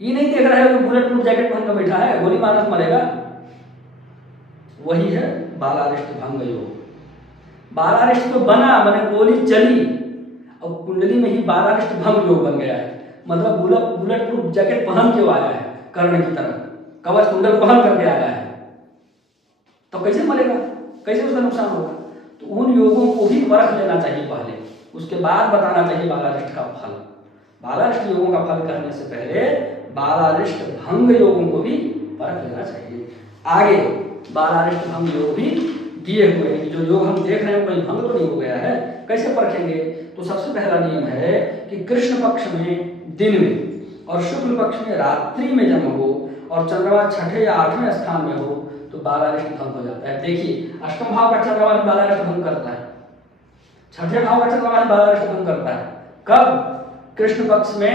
ये नहीं देख रहा है कि बुलेट प्रूफ जैकेट पहन कर बैठा है, गोली मारने से मरेगा। वही है बालारिष्ट भंग योग। बालारिष्ट तो बना, मैंने गोली चली और कुंडली में ही बालारिष्ट भंग योग बन गया है। मतलब बुलेट प्रूफ जैकेट पहन के आया है कर्ण की तरह, कवच कुंडल पहन करके आया है, तो कैसे मरेगा, कैसे उसका नुकसान होगा। तो उन योगों को भी परख लेना चाहिए पहले, उसके बाद बताना चाहिए बालारिष्ट का फल। बालारिष्ट योगों का फल कहने से पहले बालारिष्ट भंग योगों को भी परख लेना चाहिए। आगे बालारिष्ट भंग योग भी दिए हुए हैं कि जो योग हम देख रहे हैं कोई भंग तो नहीं हो गया है, कैसे परखेंगे। तो सबसे पहला नियम है कि कृष्ण पक्ष में दिन में और शुक्ल पक्ष में रात्रि में जन्म हो और चंद्रमा 6ठे या 8वें स्थान में हो तो बालारिष्ट भंग हो जाता है। देखिए अष्टम भाव का चंद्रमा भी बालारिष्ट भंग करता है, 6ठे भाव का चंद्रमा भी बालारिष्ट भंग करता है। कब? कृष्ण पक्ष में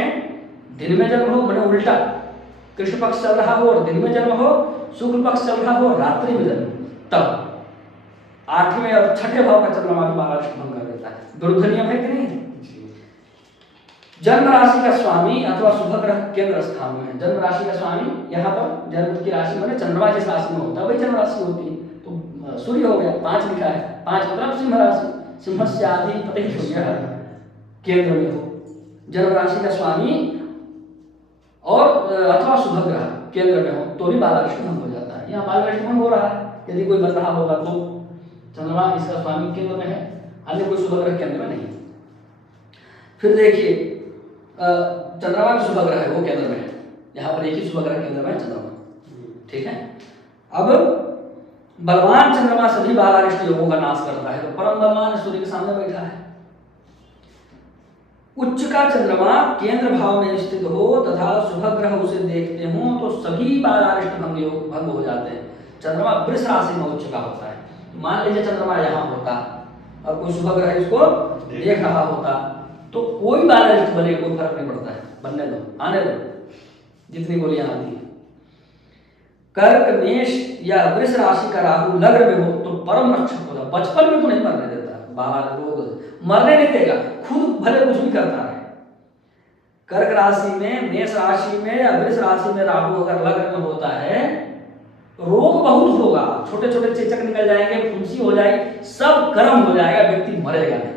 दिन में जन्म हो, मैंने उल्टा, कृष्ण पक्ष चल रहा हो और दिन में जन्म हो, शुक्ल पक्ष चल रहा हो रात्रि में जन्म, तब 8वें और 6ठे भाव का चंद्रमा भी बालारिष्ट भंग कर देता है। विरुद्ध नियम है कि नहीं? जन्म राशि का स्वामी अथवा शुभ ग्रह केंद्र स्थान में है। जन्म राशि का स्वामी यहाँ पर जन्म की राशि में चंद्रमा जिस राशि में होता है वही जन्म राशि होती है, तो सूर्य हो गया, 5 लिखा है, 5 मतलब सिंह राशि, सिंह से आदि पति सूर्य केंद्र में हो, जन्म राशि का स्वामी और अथवा शुभ ग्रह केंद्र में हो तो भी बालारिष्ट भंग हो जाता है। यहाँ बालारिष्ट भंग हो रहा है यदि कोई बन रहा होगा तो चंद्रमा इसका स्वामी केंद्र में है, अन्य कोई शुभ ग्रह केंद्र में नहीं। फिर देखिए चंद्रमा का शुभ ग्रह है वो केंद्र में है, यहाँ पर एक ही शुभ ग्रह केंद्र में है चंद्रमा, ठीक है। अब बलवान चंद्रमा सभी बालारिष्ट योगों का नाश करता है, तो परम बलवान सूर्य के सामने बैठा है। उच्च का चंद्रमा केंद्र भाव में स्थित हो तथा शुभ ग्रह उसे देखते हो तो सभी बालारिष्ट भंग हो जाते हैं। चंद्रमा वृष राशि में उच्च का होता है, मान लीजिए चंद्रमा यहाँ होता और कोई शुभ ग्रह इसको देख रहा होता तो कोई बालारिष्ट बने कोई फर्क नहीं पड़ता है, बनने दो, आने दो, जितनी गोलियां आती है। कर्क मेष या वृष राशि का राहु लग्न में हो तो परम रक्षक होता, बचपन में तो नहीं मरने देता, बाहर रोग मरने नहीं देगा, खुद भले कुछ भी करता है। कर्क राशि में, मेष राशि में या वृष राशि में राहु अगर लग्न में होता है रोग बहुत होगा, छोटे छोटे चेचक निकल जाएंगे, फुंसी हो जाएगी, सब गर्म हो जाएगा, व्यक्ति मरेगा नहीं।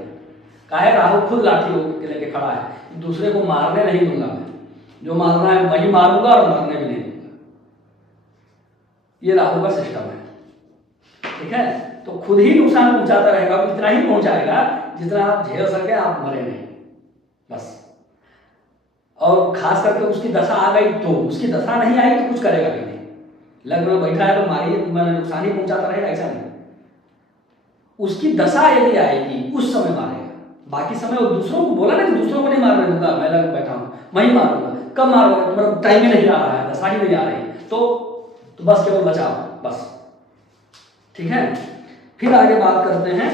काहे? राहु खुद लाठी लेके खड़ा है, दूसरे को मारने नहीं दूंगा मैं, जो मारना है वही मारूंगा और मरने भी नहीं दूंगा, ये राहु का सिस्टम है, ठीक है। तो खुद ही नुकसान पहुंचाता रहेगा, इतना ही पहुंचाएगा जितना आप झेल सके, आप मरे नहीं बस। और खास करके उसकी दशा आ गई तो, उसकी दशा नहीं आई तो कुछ करेगा भी नहीं। लग्न में बैठा है तो मारिए, मैंने नुकसान ही पहुंचाता रहेगा, ऐसा नहीं। उसकी दशा यदि आएगी उस समय मारेगा, बाकी समय वो दूसरों को बोला नहीं, दूसरों को नहीं मारने दूंगा, मैं लग बैठा हूँ मैं ही मारूंगा। कब मारूंगा? तुम्हारा टाइम ही नहीं आ रहा है, दशा ही नहीं आ रही, तो बस केवल बचाओ बस, ठीक है। फिर आगे बात करते हैं,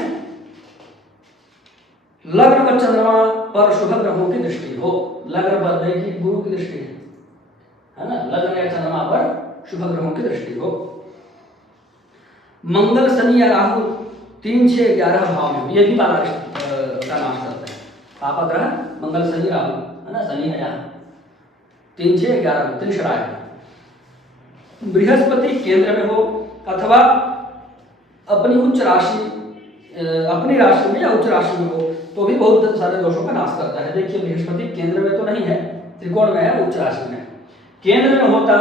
लग्न पर चंद्रमा पर शुभ ग्रहों की दृष्टि हो। लग्न पर देखिए गुरु की दृष्टि है ना, लग्न या चंद्रमा पर शुभ ग्रहों की दृष्टि हो। मंगल शनि या राहु 3, 6, 11 भाव में, ये भी बालारिष्ट का नाश करते हैं। पापा ग्रह मंगल शनि राहु है ना, शनि है यहाँ 3, 6, 11 में त्रिशराय है। बृहस्पति केंद्र में हो अथवा अपनी उच्च राशि, अपनी राशि में या उच्च राशि में हो तो भी बहुत सारे दोषों का नाश करता है। देखिए बृहस्पति केंद्र में तो नहीं है, त्रिकोण में है, उच्च राशि में, केंद्र में होता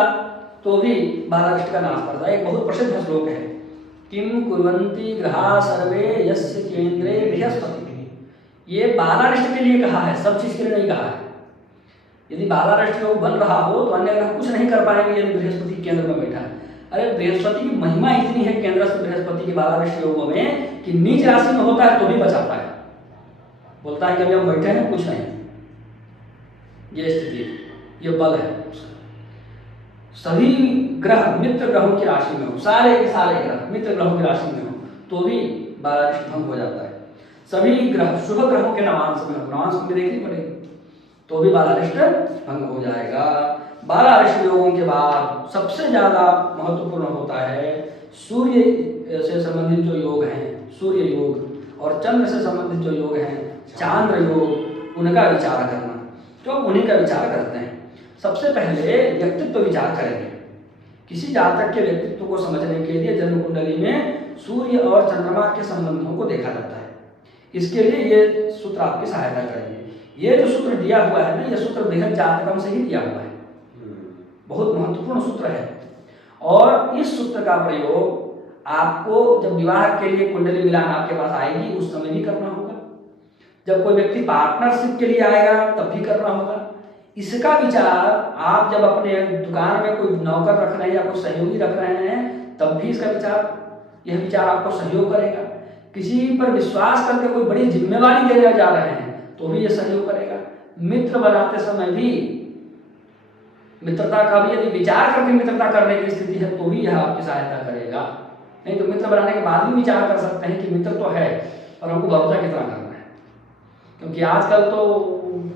तो भी बालारिष्ट का नाश करता है। एक बहुत प्रसिद्ध श्लोक है, किम कुर्वन्ति ग्रहा सर्वे यस्य केंद्रे बृहस्पति। ये बालारिष्ट के लिए कहा है, सब चीज के लिए नहीं कहा है। यदि बालारिष्ट योग बन रहा हो तो अन्य ग्रह कुछ नहीं कर पाएंगे यदि बृहस्पति केंद्र में बैठा है। अरे बृहस्पति की महिमा इतनी है केंद्र से बृहस्पति के बालारिष्ट योगों में कि नीच राशि में होता है तो भी बचाता है, बोलता है कि अभी हम बैठे हैं कुछ नहीं, ये स्थिति, ये बल है उसका। सभी ग्रह मित्र ग्रहों की राशि में हो, सारे के सारे ग्रह मित्र ग्रहों की राशि में हो तो भी बालारिष्ट भंग हो जाता है। सभी ग्रह शुभ ग्रहों के नवांश में हो, नवांश में देखनी पड़ेगी तो भी बालारिष्ट भंग हो जाएगा। बालारिष्ट योगों के बाद सबसे ज्यादा महत्वपूर्ण होता है सूर्य से संबंधित जो योग हैं, सूर्य योग, और चंद्र से संबंधित जो योग हैं, चांद्र योग, उनका विचार करना। तो उन्हीं का विचार करते हैं। सबसे पहले व्यक्तित्व विचार करेंगे। किसी जातक के व्यक्तित्व को समझने के लिए जन्म कुंडली में सूर्य और चंद्रमा के संबंधों को देखा जाता है। इसके लिए ये सूत्र आपकी सहायता करेंगे। ये जो सूत्र दिया हुआ है ना, ये सूत्र बृहद जातकम से ही दिया हुआ है, बहुत महत्वपूर्ण सूत्र है। और इस सूत्र का प्रयोग आपको जब विवाह के लिए कुंडली मिलान आपके पास आएगी उस समय भी करना होगा, जब कोई व्यक्ति पार्टनरशिप के लिए आएगा तब भी करना होगा। इसका विचार आप जब अपने दुकान में कोई नौकर रख रहे हैं या कोई सहयोगी रख रहे हैं तब भी इसका विचार, यह विचार आपको सहयोग करेगा। किसी पर विश्वास करके कोई बड़ी जिम्मेवारी देने जा रहे हैं तो भी यह सहयोग करेगा। मित्र बनाते समय भी मित्रता का भी यदि विचार करके मित्रता करने की स्थिति है तो भी यह आपकी सहायता करेगा। नहीं तो मित्र बनाने के बाद भी विचार कर सकते हैं कि मित्र तो है और हमको भरोसा कितना करना है, क्योंकि आजकल तो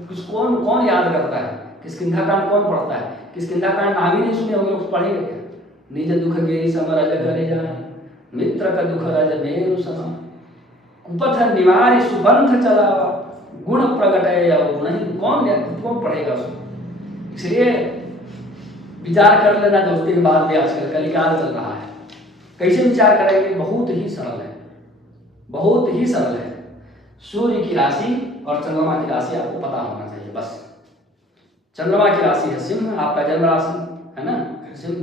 कौन याद करता है, किष्किंधा कांड कौन पढ़ता है, किष्किंधा कांड नाम ही नहीं सुने होंगे, लोग पढ़ेंगे क्या। निज दुख गे समरज करे जाए, मित्र का दुख रज मेरु सम, कुपथ निवारी सुपंथ चलावा, गुण प्रगटय नहीं, कौन पढ़ेगा उसको। इसलिए विचार कर लेना दोस्ती के बाद भी। आजकल कलिकाल चल रहा है, कैसे विचार करेंगे, बहुत ही सरल है, बहुत ही सरल है। सूर्य की राशि और चंद्रमा की राशि आपको पता होना चाहिए बस। चंद्रमा की राशि है सिंह, आपका जन्म राशि है ना सिंह।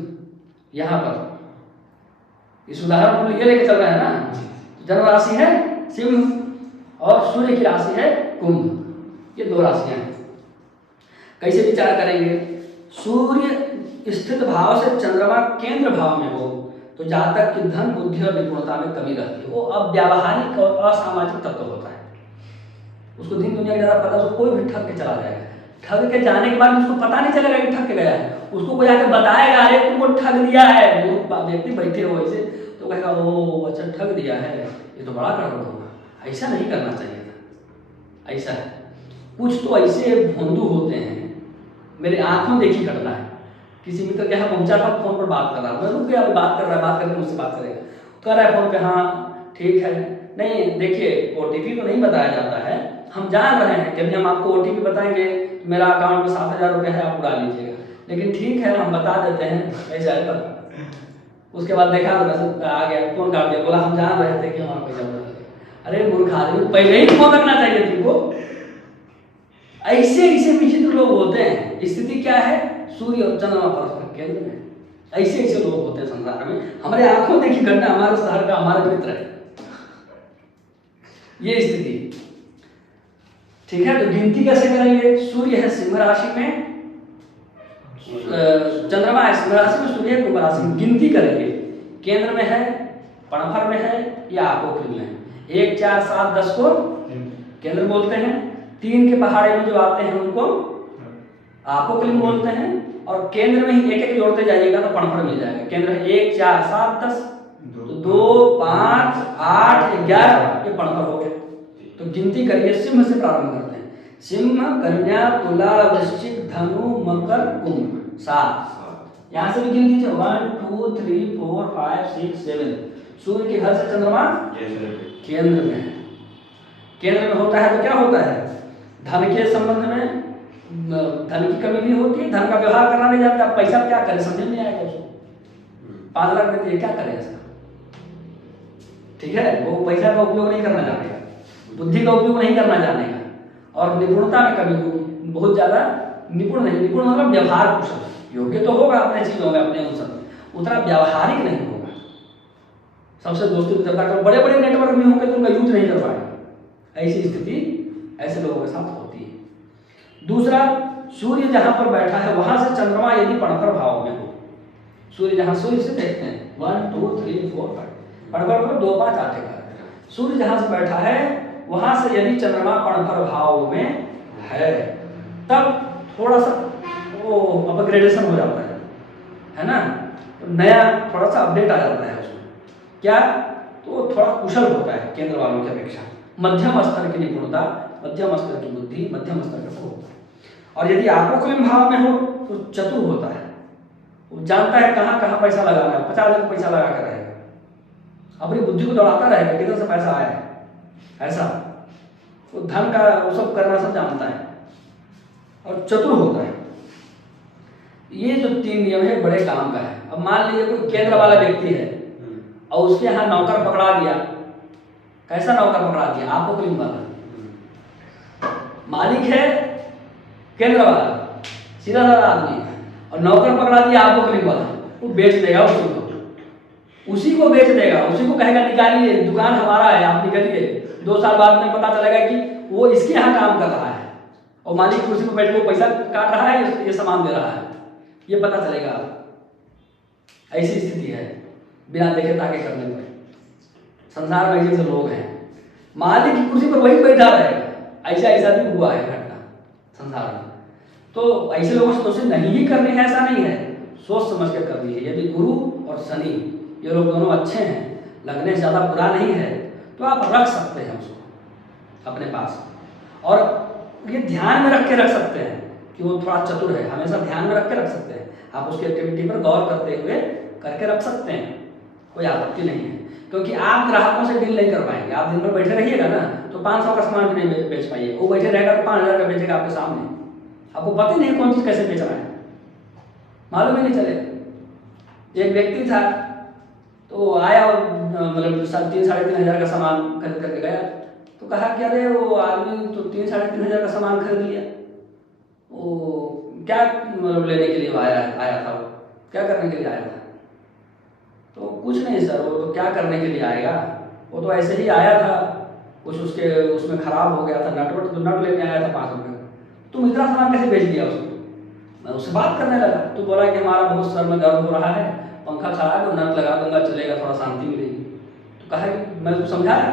यहाँ पर इस उदाहरण को ये लेके चल रहे हैं ना, जन्म राशि है सिंह और सूर्य की राशि है कुंभ, ये दो राशियां हैं। कैसे विचार करेंगे, सूर्य स्थित भाव से चंद्रमा केंद्र भाव में हो तो जातक की धन बुद्धि और निपुणता में कमी रहती है। वो अब व्यावहारिक और असामाजिक तत्व होता है, उसको दिन दुनिया का ज़्यादा पता, उसको कोई भी ठग के चला जाएगा। ठग के जाने के बाद उसको पता नहीं चलेगा कि ठग के गया है, उसको कोई आके बताएगा अरे तुमको ठग दिया है, वो व्यक्ति बैठे हो ऐसे तो कहेगा ओ अच्छा ठग दिया है, ये तो बड़ा गड़बड़ होगा, ऐसा नहीं करना चाहिए था। ऐसा है, कुछ तो ऐसे भोंदू होते हैं, मेरे आंखों देखी घटना है। किसी मित्र के यहाँ पहुंचा था, फोन पर बात कर रहा, मैं रुक गया, बात कर रहा है, बात करके मुझसे बात करेगा, कह रहा है फोन पे हाँ ठीक है। नहीं देखिए OTP तो नहीं बताया जाता है, हम जान रहे हैं कि अभी हम आपको OTP बताएंगे तो मेरा अकाउंट में 7,000 रुपये है, आप उड़ा लीजिएगा, लेकिन ठीक है हम बता देते हैं ऐसा है। उसके बाद देखा तो मैसेज आ गया, फोन काट दिया, बोला हम जान रहे थे कि हमारा पैसा उड़ा लिया। अरे मूर्ख आदमी, पहले ही फोन रखना चाहिए तुमको। ऐसे ऐसे विचित्र लोग होते हैं। स्थिति क्या है, सूर्य और चंद्रमा परस्पर केंद्र में, ऐसे ऐसे लोग होते हैं संसार में। हमारे आंखों देखी घटना, हमारे शहर का हमारा मित्र है, ये स्थिति। ठीक है, तो गिनती कैसे करेंगे, सूर्य है सिंह राशि में, चंद्रमा है सिंह राशि में, सूर्य कुंभ राशि में, गिनती करेंगे। केंद्र में है, पणफर में है या आपोखिल में है। 1 4 7 10 को केंद्र बोलते हैं, 3 के पहाड़े में जो आते हैं उनको आपोक्लिन बोलते हैं, और केंद्र में ही एक एक जोड़ते जाइएगा तो पणफर मिल जाएगा। केंद्र है 1 4 7 10, तो 2 5 8 11 ये पणफर हो गए। तो गिनती करिए, सिंह से प्रारंभ करते हैं। सिंह, कन्या, तुला, वृश्चिक, धनु, मकर, कुंभ, 7। यहाँ से भी गिनती है 1 2 3 4 5 6 7। सूर्य के घर से चंद्रमा केंद्र में है। केंद्र में होता है तो क्या होता है, धन के संबंध में धन की कमी भी होती है, धन का व्यवहार करना नहीं जानता, पैसा क्या करे समझ नहीं आएगा उसको। 5 लाख देते क्या करे इसका, ठीक है, वो पैसा का उपयोग नहीं करना जानेगा, बुद्धि का उपयोग नहीं करना जानेगा, और निपुणता में कमी होगी, बहुत ज्यादा निपुण नहीं। निपुण मतलब व्यवहार कुशल, योग्य तो होगा अपने चीजों में, अपने अनुसार, उतना व्यवहारिक नहीं होगा। सबसे दोस्ती मित्रता करो, बड़े बड़े नेटवर्क में होंगे तो उनका यूज नहीं कर पाएगा। ऐसी स्थिति ऐसे लोगों के साथ होती है। दूसरा, सूर्य जहां पर बैठा है वहां से चंद्रमा यदि पणफर भाव में हो, सूर्य जहां, सूर्य से देखते हैं 1 2 3 4 5, पणफर को 2 5 8 11, सूर्य जहां से बैठा है वहां से यदि चंद्रमा पणफर भाव में है तब थोड़ा सा वो अपग्रेडेशन हो जाता है ना, तो नया थोड़ा सा अपडेट आ जाता है उसमें। क्या, तो थोड़ा कुशल होता है केंद्र वालों की अपेक्षा, मध्यम स्तर की निपुणता, मध्यम स्तर की बुद्धि, मध्यम स्तर का होता है। और यदि आपोक्लिन भाव में हो तो चतुर होता है, वो जानता है कहाँ कहाँ पैसा लगाना है, 50 हजार पैसा लगा कर रहेगा, अपनी बुद्धि को दौड़ाता रहेगा किधर से पैसा आया है, ऐसा वो धन का वो सब करना सब जानता है और चतुर होता है। ये जो 3 नियम है बड़े काम का है। अब मान लीजिए कोई केंद्र वाला व्यक्ति है और उसके यहाँ नौकर पकड़ा दिया, कैसा नौकर पकड़ा दिया, आपोक्लिन वाला, मालिक है केंद्र वाला सीधा साधा आदमी, और नौकर पकड़ा दिया आपोक्लिन वाला, वो बेच देगा उसी को बेच देगा, उसी को कहेगा निकालिए, दुकान हमारा है, आप निकलिए। 2 साल बाद में पता चलेगा कि वो इसके यहाँ काम कर रहा है और मालिक कुर्सी पर बैठ के पैसा काट रहा है, ये सामान दे रहा है, ये पता चलेगा। ऐसी स्थिति है बिना देखे ताके करने पर। संसार में ऐसे लोग हैं, मालिक की कुर्सी पर वही बैठा रहेगा। ऐसा ऐसा भी हुआ है घटना संसार में। तो ऐसे लोगों से दोस्ती नहीं ही करनी है, ऐसा नहीं है, सोच समझ के करनी है। यदि गुरु और शनि ये लोग दोनों अच्छे हैं, लगने से ज़्यादा बुरा नहीं है, तो आप रख सकते हैं उसको अपने पास। और ये ध्यान में रख के रख सकते हैं कि वो थोड़ा चतुर है, हमेशा ध्यान में रख के रख सकते हैं। आप उसकी एक्टिविटी पर गौर करते हुए करके रख सकते हैं, कोई आपत्ति नहीं है। क्योंकि आप ग्राहकों से डील नहीं कर पाएंगे। आप दिन भर बैठे रहिएगा ना तो 500 का सामान भी नहीं बेच पाइए। वो बैठे रहेगा तो 5000 का बेचेगा आपके सामने, आपको पता ही नहीं कौन चीज़ कैसे बेच रहा है, मालूम ही नहीं चलेगा। एक व्यक्ति था तो आया, मतलब 3 साढ़े 3 हज़ार का सामान खरीद करके गया, तो कहा कि अरे वो आदमी तो 3 साढ़े 3 हज़ार का सामान खरीद लिया, वो क्या मतलब लेने के लिए आया था, वो क्या करने के लिए आया था? तो कुछ नहीं सर, वो तो क्या करने के लिए आएगा, वो तो ऐसे ही आया था, कुछ उसमें ख़राब हो गया था नट, तो नट लेने आया था 5 रुपये का। तुम इतना सामान कैसे बेच दिया उसको? मैं उससे बात करने लगा, तो बोला कि हमारा बहुत सर में दर्द हो रहा है, पंखा खराब है, नट लगा दूंगा, चलेगा, थोड़ा शांति मिलेगी। तो कहा कि मैं उसको समझाया,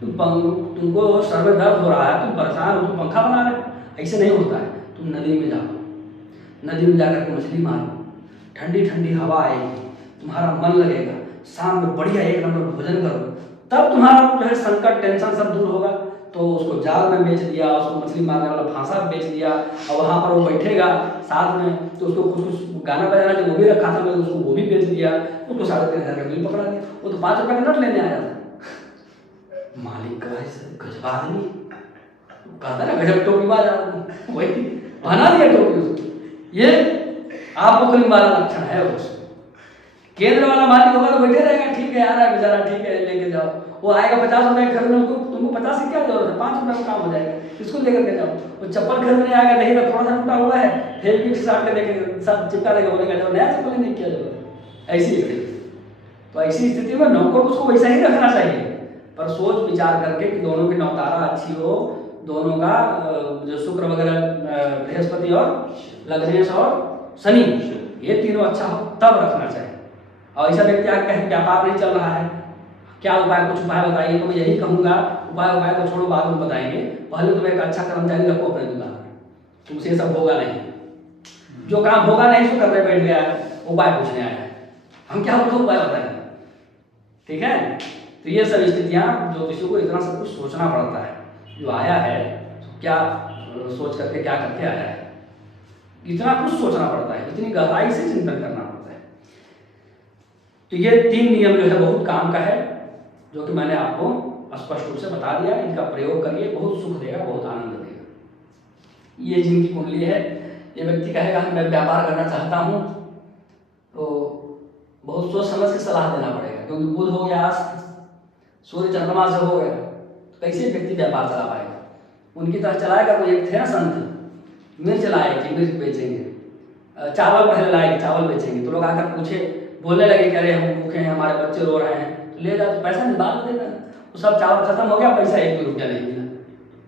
तुमको सर में दर्द हो रहा है, तुम परेशान हो, तुम पंखा बना रहे, ऐसे नहीं होता है। तुम नदी में जाओ, नदी में जाकर के मछली मारो, ठंडी ठंडी हवा आएगी, तुम्हारा मन लगेगा, शाम में बढ़िया 1 नंबर भोजन करो, तब तुम्हारा जो है संकट टेंशन सब दूर होगा। तो उसको जाल में बेच दिया, उसको मछली मारने वाला फांसा बेच दिया, और वहाँ पर वो बैठेगा साथ में, तो उसको कुछ गाना बजाना जो वो भी रखा था, मैं उसको वो भी बेच दिया, उसको 3,500 का बिल पकड़ा दिया। वो तो 5 रुपये का नट लेने आया था। मालिक का गजब आदमी, कहता ना गजब टोपीबाज आदमी, वही बना दिया टोपी उसको। ये आप बकरी वाला लक्षण है उसको। केंद्र वाला मालिक होगा तो बैठे रहेगा, ठीक है आ रहा है बेचारा, ठीक है लेके जाओ। वो आएगा 50 रुपये खरीदने, उसको तुमको 50 की क्या जरूरत है, 5 रुपये में काम हो जाएगा, इसको लेकर के जाओ। वो चप्पल खरीदने आएगा, देखिएगा थोड़ा सा टूटा हुआ है, फेविक्विक से साट के देखेगा, सब चिपका देगा, बोलेगा जाओ नया चप्पल नहीं किया जरूरत। ऐसी स्थिति, तो ऐसी स्थिति में नौकर उसको वैसा ही रखना चाहिए, पर सोच विचार करके कि दोनों की नौतारा अच्छी हो, दोनों का जो शुक्र वगैरह बृहस्पति और लग्नेश और शनि ये तीनों अच्छा हो तब रखना चाहिए। और ऐसा व्यक्ति आगे कहीं व्यापार नहीं चल रहा है, क्या उपाय, कुछ उपाय बताइए, तो मैं यही कहूँगा उपाय को छोड़ो, बाद में बताएंगे। पहले तो एक अच्छा कर्मचारी रखो अपने दुकान में, तुमसे ये सब होगा नहीं। जो काम होगा नहीं सो करने बैठ गया है, उपाय पूछने आया है, हम क्या उसको उपाय बताएंगे? ठीक है, तो ये सब स्थितियाँ ज्योतिषियों को इतना सब कुछ सोचना पड़ता है। जो आया है क्या सोच करके क्या करके आया है, इतना कुछ सोचना पड़ता है, इतनी गहराई से चिंतन करना पड़ता है। तो ये 3 नियम जो है बहुत काम का है, जो कि मैंने आपको स्पष्ट रूप से बता दिया। इनका प्रयोग करिए, बहुत सुख देगा, बहुत आनंद देगा। ये जिनकी कुंडली है, ये व्यक्ति कहेगा मैं व्यापार करना चाहता हूँ, तो बहुत सोच समझ के सलाह देना पड़ेगा, क्योंकि बुध हो गया, सूर्य चंद्रमा से हो गया, तो कैसे व्यक्ति व्यापार चला पाएगा? उनकी तरह चलाएगा। तो एक थे ना संत, मिर्च लाए कि मिर्च बेचेंगे, चावल पहले लाए कि चावल बेचेंगे, तो लोग आकर पूछे, बोलने लगे कि अरे हम भूखे हैं, हमारे बच्चे रो रहे हैं, तो ले जा, तो पैसा नहीं बाद में देना। वो सब चावल खत्म हो गया, पैसा 1 भी रुपया नहीं मिला,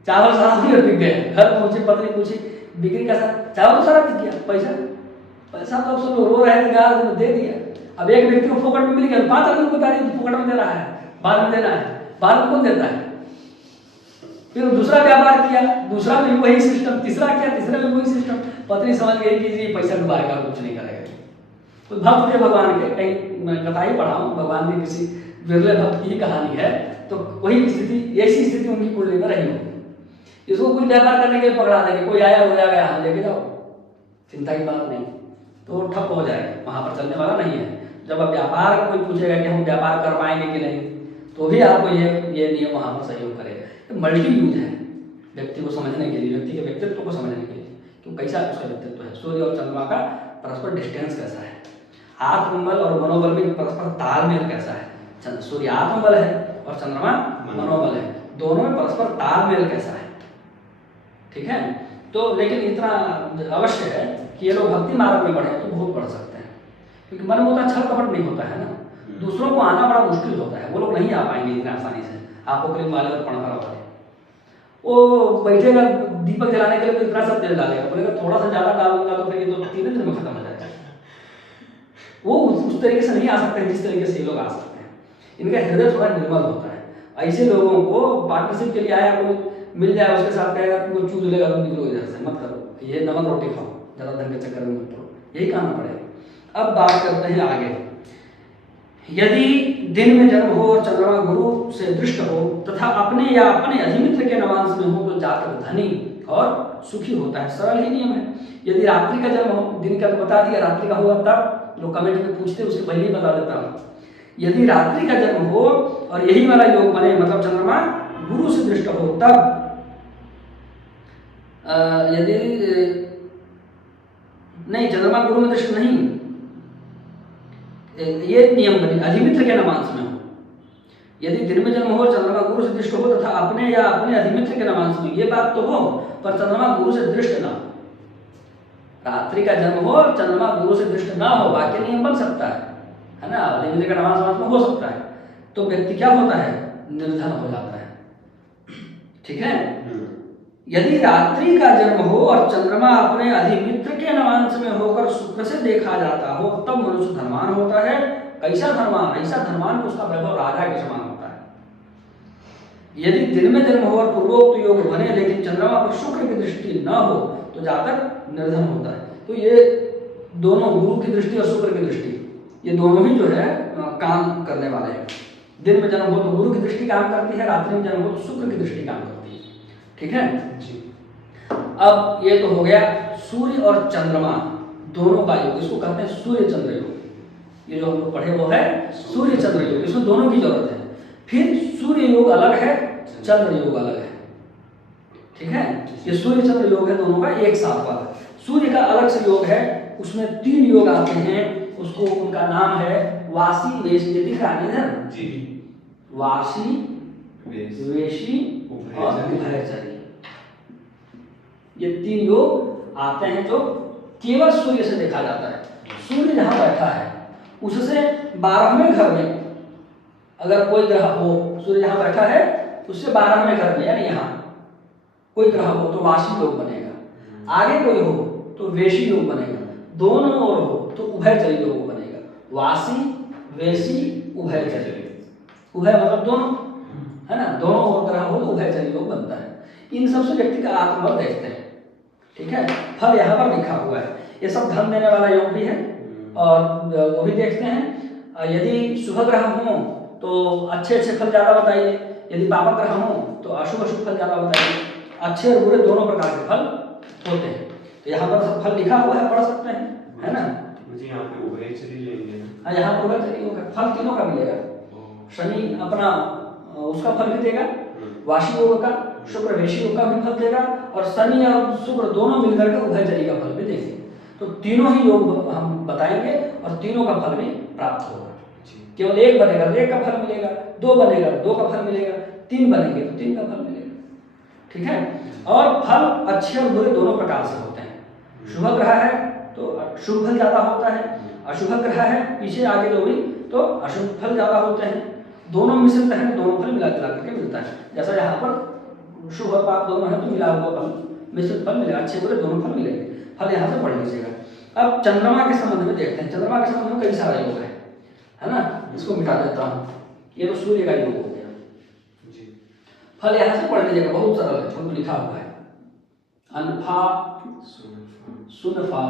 चावल सारा बिक गए। घर पहुंचे, पत्नी पूछी बिक्री का सारा चावल तो सारा बिक गया, पैसा तो सब लोग रो रहे थे, दे दिया। अब एक व्यक्ति को फोकट में मिल गया, 5 आदमी को बता रही फोकट में दे रहा है, बाद में देना है, बाद में कौन देता है? फिर दूसरा व्यापार किया, दूसरा भी वही सिस्टम, तीसरा किया, तीसरा भी वही सिस्टम। पत्नी समझ गई कि जी पैसा डुबाएगा, कुछ नहीं करेगा। तो भक्त थे भगवान के, कहीं मैं कथा ही पढ़ा हूँ, भगवान की किसी विरले भक्त की कहानी है, तो वही स्थिति, ऐसी स्थिति उनकी कुंडली में रही होगी। इसको कुछ व्यापार करने के लिए पकड़ा देंगे, कोई आया हो जाएगा, यहाँ लेके जाओ, चिंता की बात नहीं, तो ठप हो जाएगा, वहाँ पर चलने वाला नहीं है। जब अब व्यापार का कोई पूछेगा कि हम व्यापार कर पाएंगे कि नहीं, तो भी आपको ये नियम वहाँ पर सहयोग करेगा। मल्टी यूज है व्यक्ति को समझने के लिए, व्यक्ति के व्यक्तित्व को समझने के लिए, कि कैसा उसका व्यक्तित्व है। सूर्य और चंद्रमा का परस्पर डिस्टेंस कैसा है, आत्मबल और मनोबल में परस्पर तालमेल कैसा है। सूर्य आत्मबल है और चंद्रमा मनोबल है, दोनों में परस्पर तालमेल कैसा है। ठीक है, तो लेकिन इतना अवश्य है कि ये लोग भक्ति मार्ग में बढ़े तो बहुत बढ़ सकते हैं, क्योंकि मन में उतना छल कपट नहीं होता है ना। दूसरों को आना बड़ा मुश्किल होता है, वो लोग नहीं आ पाएंगे इतने आसानी से आपको करीब वाले और पढ़ा वाले। वो बैठेगा दीपक जलाने के लिए तो इतना सब तेल डालेगा, बोलेगा थोड़ा सा ज़्यादा डालूंगा तो फिर ये तो 3 दिन में खत्म हो जाएगा। वो उस तरीके से नहीं आ सकते जिस तरीके से ये लोग आ सकते हैं। इनका हृदय थोड़ा निर्मल होता है। ऐसे लोगों को पार्टनरशिप के लिए आया कोई मिल जाए, उसके साथ कहेगा तुमको चूज लेगा, तुम निकलो इधर से, मत करो, ये नमक रोटी खाओ, ज़्यादा धन के चक्कर में मत पड़ो, यही कहना पड़ेगा। अब बात करते हैं आगे। यदि दिन में जन्म हो और चंद्रमा गुरु से दृष्ट हो तथा अपने या अपने अधिमित्र के नवांश में हो तो जातक धनी और सुखी होता है। सरल ही नियम है। यदि रात्रि का जन्म हो, दिन का तो बता दिया, रात्रि का होगा तब, लोग कमेंट में पूछते हैं उसके पहले ही बता देता हूँ। यदि रात्रि का जन्म हो और यही वाला योग बने, मतलब चंद्रमा गुरु से दृष्ट हो, तब यदि नहीं, चंद्रमा गुरु में दृष्ट नहीं, ये नियम बने अधिमित्र के नवांश में हो। यदि दिन में जन्म हो चंद्रमा गुरु से दृष्ट हो तथा अपने या अपने अधिमित्र के नवांश में, ये बात तो हो पर चंद्रमा गुरु से दृष्ट ना हो। रात्रि का जन्म हो चंद्रमा गुरु से दृष्ट ना हो, बाकी नियम बन सकता है ना, अधिमित्र का नवांश में हो सकता है, तो व्यक्ति क्या होता है, निर्धन हो जाता है। ठीक है। यदि रात्रि का जन्म हो और चंद्रमा अपने अधिमित्र के नवांश में होकर शुक्र से देखा जाता हो, तब मनुष्य धनवान होता है। कैसा धनवान? ऐसा धनवान कि उसका वैभव राजा के समान होता है। यदि दिन में जन्म हो और पूर्वोक्त योग बने लेकिन चंद्रमा पर शुक्र की दृष्टि न हो तो जातक निर्धन होता है। तो ये दोनों, गुरु की दृष्टि और शुक्र की दृष्टि, ये दोनों ही जो है काम करने वाले हैं। दिन में जन्म हो तो गुरु की दृष्टि काम करती है, रात्रि में जन्म हो तो शुक्र की दृष्टि काम करती है। ठीक है जी। अब ये तो हो गया सूर्य और चंद्रमा दोनों का योग, इसको कहते हैं सूर्य चंद्र योग। ये जो हम लोग पढ़े वो है सूर्य चंद्र योग, इसमें दोनों की जरूरत है। फिर सूर्य योग अलग है, चंद्र योग अलग है। ठीक है, ये सूर्य चंद्र योग है दोनों का एक साथ वाला। सूर्य का अलग से योग है, उसमें 3 योग आते हैं, उसको उनका नाम है वासी वेशी। दिख रहा है इधर जी, वासी वेशी और उभयचरी। ये 3 योग आते हैं जो केवल सूर्य से देखा जाता है। सूर्य जहां बैठा है उससे 12वें घर में अगर कोई ग्रह हो, सूर्य जहां बैठा है उससे 12वें घर में, यानी यहाँ कोई ग्रह हो तो वाशी योग बनेगा। आगे कोई हो तो वेशी योग बनेगा, दोनों ओर हो तो उभयचरी योग बनेगा। वासी वेशी उभयचरी, उभय मतलब दोनों, है ना, दोनों ओर ग्रह हो तो उभयचरी योग बनता है। इन सबसे व्यक्ति का आत्मबल देखते हैं। ठीक है, फल यहाँ पर लिखा हुआ है। ये सब धन देने वाला योग भी है और वो भी देखते हैं। यदि शुभ ग्रह हो तो अच्छे अच्छे फल ज़्यादा बताइए, यदि पापक ग्रह हो तो अशुभ अशुभ फल ज़्यादा बताइए। अच्छे और बुरे दोनों प्रकार के फल होते हैं। तो यहाँ पर सब फल लिखा हुआ है, पढ़ सकते हैं, है ना। मुझे यहाँ पे उभयचरी लेंगे। हाँ, यहाँ पर उभयचरी योग फल तीनों का मिलेगा। शनि अपना उसका फल भी देगा, वाशी योग का, शुक्र वेशी योग का भी फल देगा, और शनि और शुक्र दोनों मिलकर के उभयचरी का फल भी देंगे। तो तीनों ही योग हम बताएंगे और तीनों का फल भी प्राप्त होगा। केवल एक बनेगा तो एक का फल मिलेगा, 2 बनेगा तो 2 का फल मिलेगा, 3 बनेंगे तो 3 का फल मिलेगा। ठीक है, और फल अच्छे और बुरे दोनों प्रकार से होते हैं। शुभ ग्रह है तो शुभ फल ज्यादा होता है, अशुभ ग्रह है पीछे आगे जो भी तो अशुभ फल ज्यादा होते हैं। दोनों मिश्रित है, दोनों फल मिला जुला करके मिलता है। जैसा यहाँ पर शुभ और पाप दोनों है तो मिला हुआ फल, मिश्रित फल मिलेगा, अच्छे बुरे दोनों फल मिलेंगे। फल यहाँ से पढ़ लीजिएगा। अब चंद्रमा के संबंध में देखते हैं। चंद्रमा के संबंध में कई सारा योग है ना, इसको मिटा देता हूँ। ये तो सूर्य का योग हो गया जी। फल यहाँ से पढ़ लीजिएगा, बहुत सरल है, उसको लिखा हुआ है। अनफा सुनफा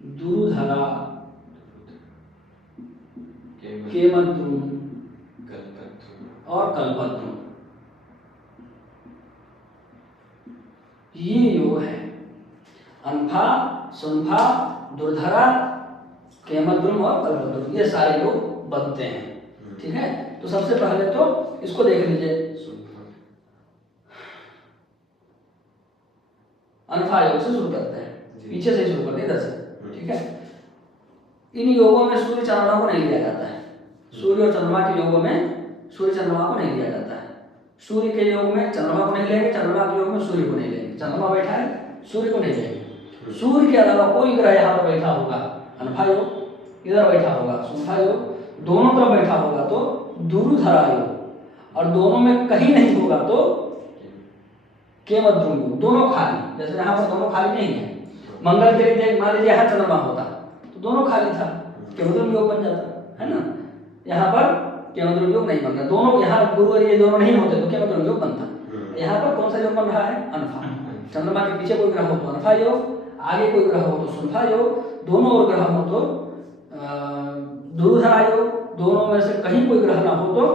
दुरुधरा केमद्रुम और कल्पद्रुम, ये योग है। अनफा सुनफा दुर्धरा केमद्रुम और कल्पद्रुम, ये सारे योग बनते हैं। ठीक है, तो सबसे पहले तो इसको देख लीजिए। अनफा योग से शुरू करते हैं, पीछे से शुरू करते हैं, इधर से। ठीक है, इन योगों में सूर्य चंद्रमा को नहीं लिया जाता है। सूर्य और चंद्रमा के योगों में सूर्य चंद्रमा को नहीं लिया जाता है। सूर्य के योग में चंद्रमा को नहीं लेंगे, चंद्रमा के योग में सूर्य को नहीं लेंगे। चंद्रमा बैठा है, सूर्य को नहीं लेंगे। सूर्य के अलावा कोई ग्रह यहाँ पर बैठा होगा अनफा योग, इधर बैठा होगा सुनफा योग, दोनों तरफ बैठा होगा तो दुरुधरा योग, और दोनों में कहीं नहीं होगा तो केमद्रुम योग, दोनों खाली। जैसे यहाँ पर दोनों खाली नहीं है, मंगल के लिए मान लीजिए यहाँ चंद्रमा होता तो दोनों खाली था, केमद्रुम योग बन जाता है ना। यहाँ पर केमद्रुम योग नहीं बनता, दोनों यहाँ गुरु और ये दोनों नहीं होते तो केमद्रुम योग बनता। यहाँ पर कौन सा योग बन रहा है? अनफा। चंद्रमा के पीछे कोई ग्रह हो तो अनफा योग, आगे कोई ग्रह हो तो सुनफा योग, दोनों और ग्रह हो तो दुरुधरा योग, दोनों में से कहीं कोई ग्रह ना हो तो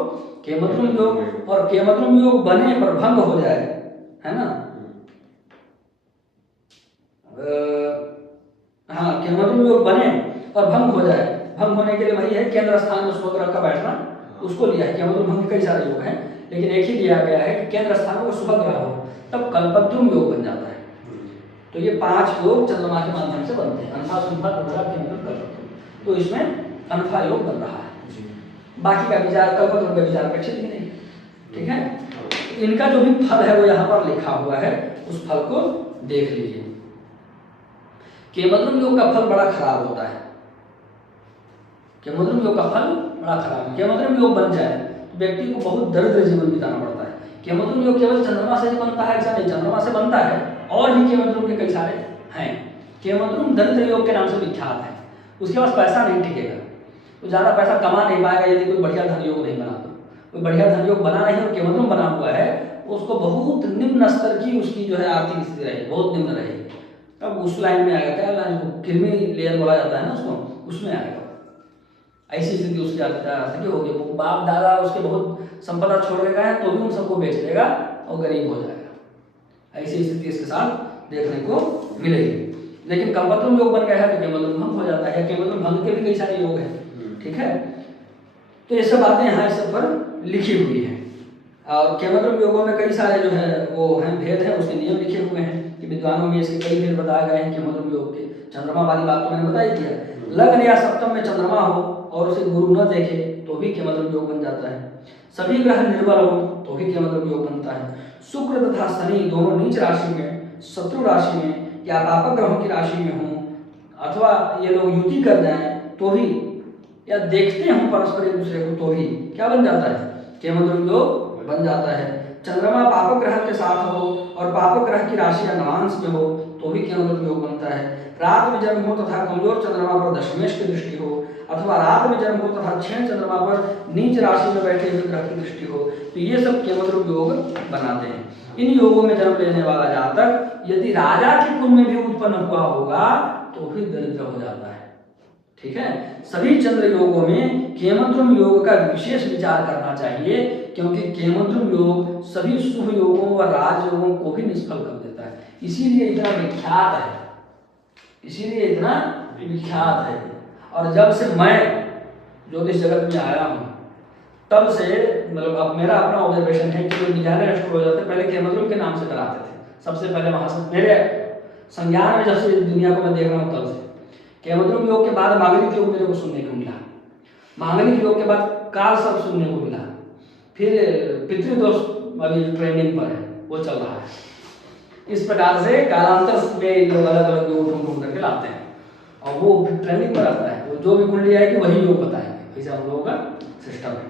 केमद्रुम योग। और केमद्रुम योग बने पर भंग हो जाए, है ना। हाँ, केमद्रुम योग बने और भंग हो जाए, भंग होने के लिए वही है केंद्र स्थान में शुभ ग्रह का बैठना, उसको लिया है। केमद्रुम भंग कई सारे योग हैं, लेकिन एक ही लिया गया है कि केंद्र स्थान में शुभ ग्रह हो, तब कल्पद्रुम योग बन जाता है। तो ये 5 योग चंद्रमा के माध्यम से बनते हैं, अनफा सुनफा दुरुधरा केमद्रुम कल्पद्रुम। तो इसमें अनफा योग बन रहा है, बाकी का विचार कल्पद्रुम का विचार अपेक्षित ही नहीं, ठीक है। इनका जो भी फल है वो यहाँ पर लिखा हुआ है, उस फल को देख लीजिए। केमद्रुम योग का फल बड़ा खराब होता है, केमद्रुम योग का फल बड़ा खराब है। केमद्रुम योग बन जाए तो व्यक्ति को बहुत दरिद्र जीवन बिताना पड़ता है। केमद्रुम योग केवल चंद्रमा से ही बनता है ऐसा नहीं, चंद्रमा से बनता है और भी केमद्रुम के कई सारे हैं। केमद्रुम दरिद्र योग के नाम से विख्यात है, उसके पास पैसा नहीं टिकेगा, तो ज़्यादा पैसा कमा नहीं पाएगा यदि कोई बढ़िया धन योग नहीं बना। तो कोई बढ़िया धन योग बना नहीं और केमद्रुम बना हुआ है, उसको बहुत निम्न स्तर की उसकी जो है आर्थिक स्थिति रहेगी, बहुत निम्न रहेगी। अब उस लाइन में आएगा, क्या लाइन, क्रीमी लेयर बोला जाता है ना उसको, उसमें आएगा। ऐसी स्थिति उसकी आर्थिक होगी, वो बाप दादा उसके बहुत संपदा छोड़ के गए हैं तो भी उन सबको बेच देगा और गरीब हो जाएगा। ऐसी स्थिति इसके साथ देखने को मिलेगी। लेकिन कल्पद्रुम योग बन गया है तो केमद्रुम भंग हो जाता है। केमद्रुम भंग के भी कई सारे योग हैं, ठीक है। तो ये सब बातें यहाँ इस सब पर लिखी हुई हैं। और केमद्रुम योगों में कई सारे जो है वो हैं भेद हैं, उसके नियम लिखे हुए हैं कि विद्वानों में इसके कई भेद बताए गए हैं। केमद्रुम योग के चंद्रमा वाली बात तो मैंने बताई थी, लग्न या सप्तम में चंद्रमा हो और उसे गुरु न देखे तो भी केमद्रुम योग बन जाता है। सभी ग्रह निर्बल हो तो भी केमद्रुम योग बनता है। शुक्र तथा शनि दोनों नीच राशि में, शत्रु राशि में या पापक ग्रहों की राशि में हों, अथवा ये लोग युति कर जाएं तो भी, या देखते हों परस्पर एक दूसरे को तो भी क्या बन जाता है? केमद्रुम योग बन जाता है। चंद्रमा पापक ग्रह के साथ हो और पापक ग्रह की राशि या नवांश में हो तो भी केमद्रुम योग बनता है। रात में जन्म हो तथा कमजोर चंद्रमा पर दशमेश की दृष्टि हो, अथवा रात में जन्म हो तथा क्षीण चंद्रमा पर नीच राशि में बैठे हुए ग्रह की दृष्टि हो, तो ये सब केमद्रुम योग बनाते हैं। इन योगों में जन्म लेने वाला जातक यदि राजा के कुल में भी उत्पन्न हुआ होगा तो भी दरिद्र हो जाता है, ठीक है। सभी चंद्र योगों में केमद्रुम योग का विशेष विचार करना चाहिए, क्योंकि केमद्रुम योग सभी शुभ योगों व राजयोगों को भी निष्फल कर देता है, इसीलिए इतना विख्यात है, इसीलिए इतना विख्यात है। और जब से मैं ज्योतिष जगत में आया हूँ तब से, मतलब अब मेरा अपना ऑब्जर्वेशन है कि जो डिजाइनर एस्ट्रोलॉजर थे पहले केमद्रुम के नाम से कराते थे, सबसे पहले वहाँ से मेरे संज्ञान में जब से दुनिया को मैं देख रहा हूँ तब से। केमद्रुम योग के बाद मांगलिक योग मेरे को सुनने को मिला, मांगलिक योग के बाद काल सर्प सुनने को मिला, फिर पितृदोष अभी ट्रेंडिंग पर है, वो चल रहा है। इस प्रकार से कालांतर में लोग अलग अलग योग ढूंढ करके लाते हैं और वो फिर ट्रेंडिंग पर आता है, वो जो भी कुंडली आएगी वही योग बताएंगे, ऐसा हम लोगों का सिस्टम है।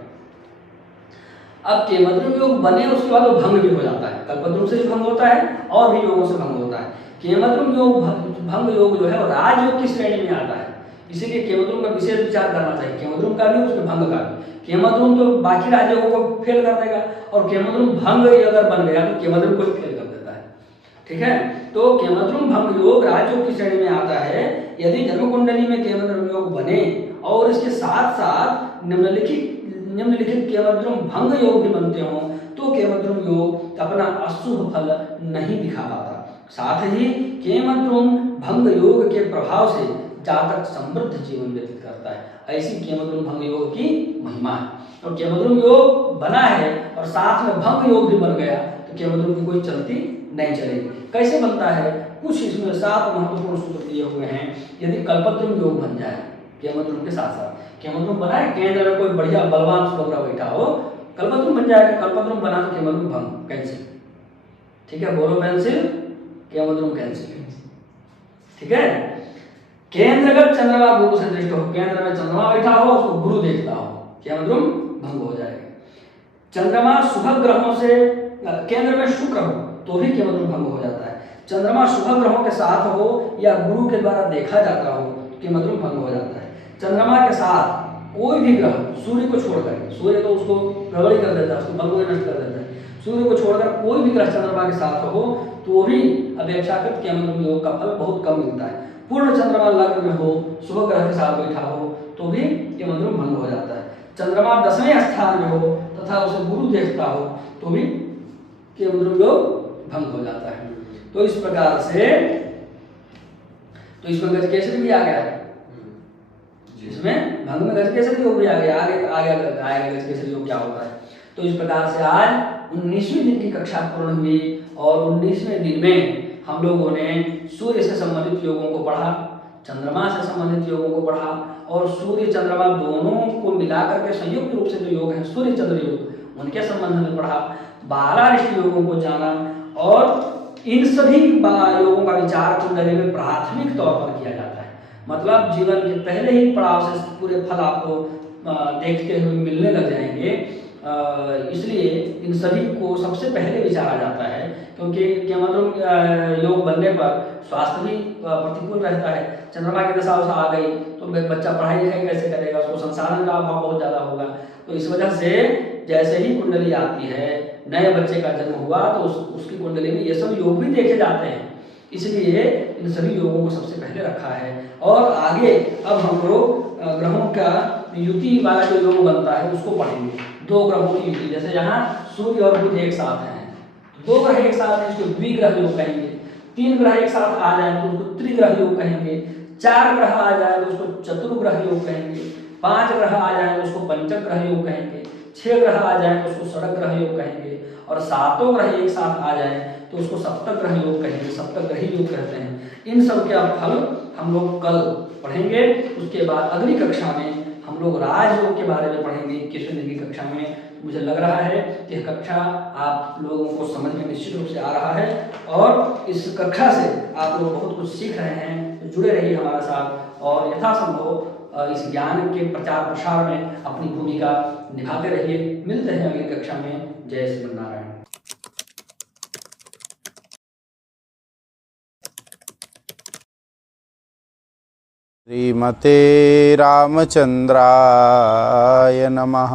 अब केमद्रुम योग बने उसके बाद वो भंग भी हो जाता है, कल्पद्रुम से भी भंग होता है और भी योगों से भंग होता है। केमद्रुम योग भंग योग जो है वो राजयोग की श्रेणी में आता है, इसीलिए केमद्रुम का विशेष विचार करना चाहिए, केमद्रुम का भी उसके भंग का भी। केमद्रुम तो बाकी राजयोगों को फेल कर देगा और केमद्रुम भंग अगर बन गया तो केमद्रुम को फेल कर देता है, ठीक है। तो केमद्रुम भंग योग राजयोग की श्रेणी में आता है। यदि जन्म कुंडली में केमद्रुम योग बने और इसके साथ साथ निम्नलिखित केमद्रुम भंग योग भी बनते हों तो केमद्रुम योग अपना अशुभ फल नहीं दिखा पाता। साथ ही केमद्रुम भंग योग के प्रभाव से जातक समृद्ध जीवन व्यतीत करता है। ऐसी केमद्रुम भंग योग की महिमा है। और केमद्रुम योग बना है और साथ में भंग योग भी बन गया तो केमद्रुम की कोई चलती नहीं चलेगी। कैसे बनता है? कुछ इसमें 7 महत्वपूर्ण सूत्र दिए हुए हैं। यदि कल्पद्रुम योग बन जाए केमद्रुम के साथ साथ, केमद्रुम बना है, केंद्र में कोई बढ़िया बलवान शुक्र बैठा हो, कल्पद्रुम बन जाएगा। कल्पद्रुम बना तो केमद्रुम भंग कैंसिल, ठीक है, बोलो पेंसिल, केमद्रुम कैंसिल, ठीक है। केंद्रगत चंद्रमा गुरु से दृष्ट हो, केंद्र में चंद्रमा बैठा हो उसको गुरु देखता हो, केमद्रुम भंग हो जाएगा। चंद्रमा शुभ ग्रहों से, केंद्र में शुक्र हो तो भी केमद्रुम भंग हो जाता है। चंद्रमा शुभ ग्रहों के साथ हो या गुरु के द्वारा देखा जाता हो केमद्रुम भंग हो जाता है। चंद्रमा के साथ कोई भी ग्रह, सूर्य को छोड़कर, सूर्य तो उसको गड़बड़ी कर देता है, उसको बल को नष्ट कर देता है, सूर्य को छोड़कर कोई भी ग्रह चंद्रमा के साथ हो तो भी अपेक्षाकृत केमद्रुम योग का फल बहुत कम मिलता है। पूर्ण चंद्रमा लग्न में हो, शुभ ग्रह के साथ बैठा हो तो भी केमद्रुम भंग हो जाता है। चंद्रमा 10वें स्थान में हो तथा उसे गुरु देखता हो तो भी केमद्रुम योग भंग हो जाता है। तो इस प्रकार से, तो इसमें गजकेसरी भी आ गया है, इसमें भंग में गजकेसरी योग भी आ गया, आगे आएगा गजकेसरी योग क्या होता है। तो इस प्रकार से आज 19वीं दिन की कक्षा पूर्ण हुई और 19वें दिन में हम लोगों ने सूर्य से संबंधित योगों को पढ़ा, चंद्रमा से संबंधित योगों को पढ़ा और सूर्य चंद्रमा दोनों को मिलाकर के संयुक्त रूप से जो योग है सूर्य चंद्र योग, उनके संबंध में पढ़ा, 12 अरिष्ट योगों को जाना और इन सभी योगों का विचार कुंडली में प्राथमिक तौर पर किया जाता है। मतलब जीवन के पहले ही पड़ाव से पूरे फल आपको देखते हुए मिलने लग जाएंगे, इसलिए इन सभी को सबसे पहले विचारा जाता है, क्योंकि केमद्रुम योग बनने पर स्वास्थ्य भी प्रतिकूल रहता है। चंद्रमा की दशा आ गई तो बच्चा पढ़ाई लिखाई कैसे करेगा, उसको संसाधन का अभाव बहुत ज़्यादा होगा। तो इस वजह से जैसे ही कुंडली आती है, नए बच्चे का जन्म हुआ तो उसकी कुंडली में ये सब योग भी देखे जाते हैं, इसलिए इन सभी योगों को सबसे पहले रखा है। और आगे अब हम लोग ग्रहों का युति वाला जो योग बनता है उसको पढ़ेंगे, 2 ग्रहों की युति। जैसे यहाँ सूर्य और बुध एक साथ हैं, 2 ग्रह एक साथ हैं, इसको द्विग्रह योग कहेंगे। 3 ग्रह एक साथ आ जाए तो उसको त्रिग्रह योग कहेंगे। 4 ग्रह आ जाए तो उसको चतुर्ग्रह योग कहेंगे। 5 ग्रह आ जाए तो उसको पंचग्रह योग कहेंगे। 6 ग्रह आ जाए तो उसको षडग्रह योग कहेंगे और 7 ग्रह एक साथ आ जाए तो उसको सप्तग्रह योग कहेंगे, सप्तग्रही योग कहते हैं। इन सब के फल हम लोग कल पढ़ेंगे। उसके बाद अगली कक्षा में हम लोग राजयोग के बारे में पढ़ेंगे 21वें दिन की कक्षा में। मुझे लग रहा है कि यह कक्षा आप लोगों को समझ में निश्चित रूप से आ रहा है और इस कक्षा से आप लोग बहुत कुछ सीख रहे हैं। तो जुड़े रहिए हमारे साथ और यथासंभव इस ज्ञान के प्रचार प्रसार में अपनी भूमिका निभाते रहिए। मिलते हैं अगली कक्षा में। जय श्री नारायण। श्रीमते रामचंद्राय नमः।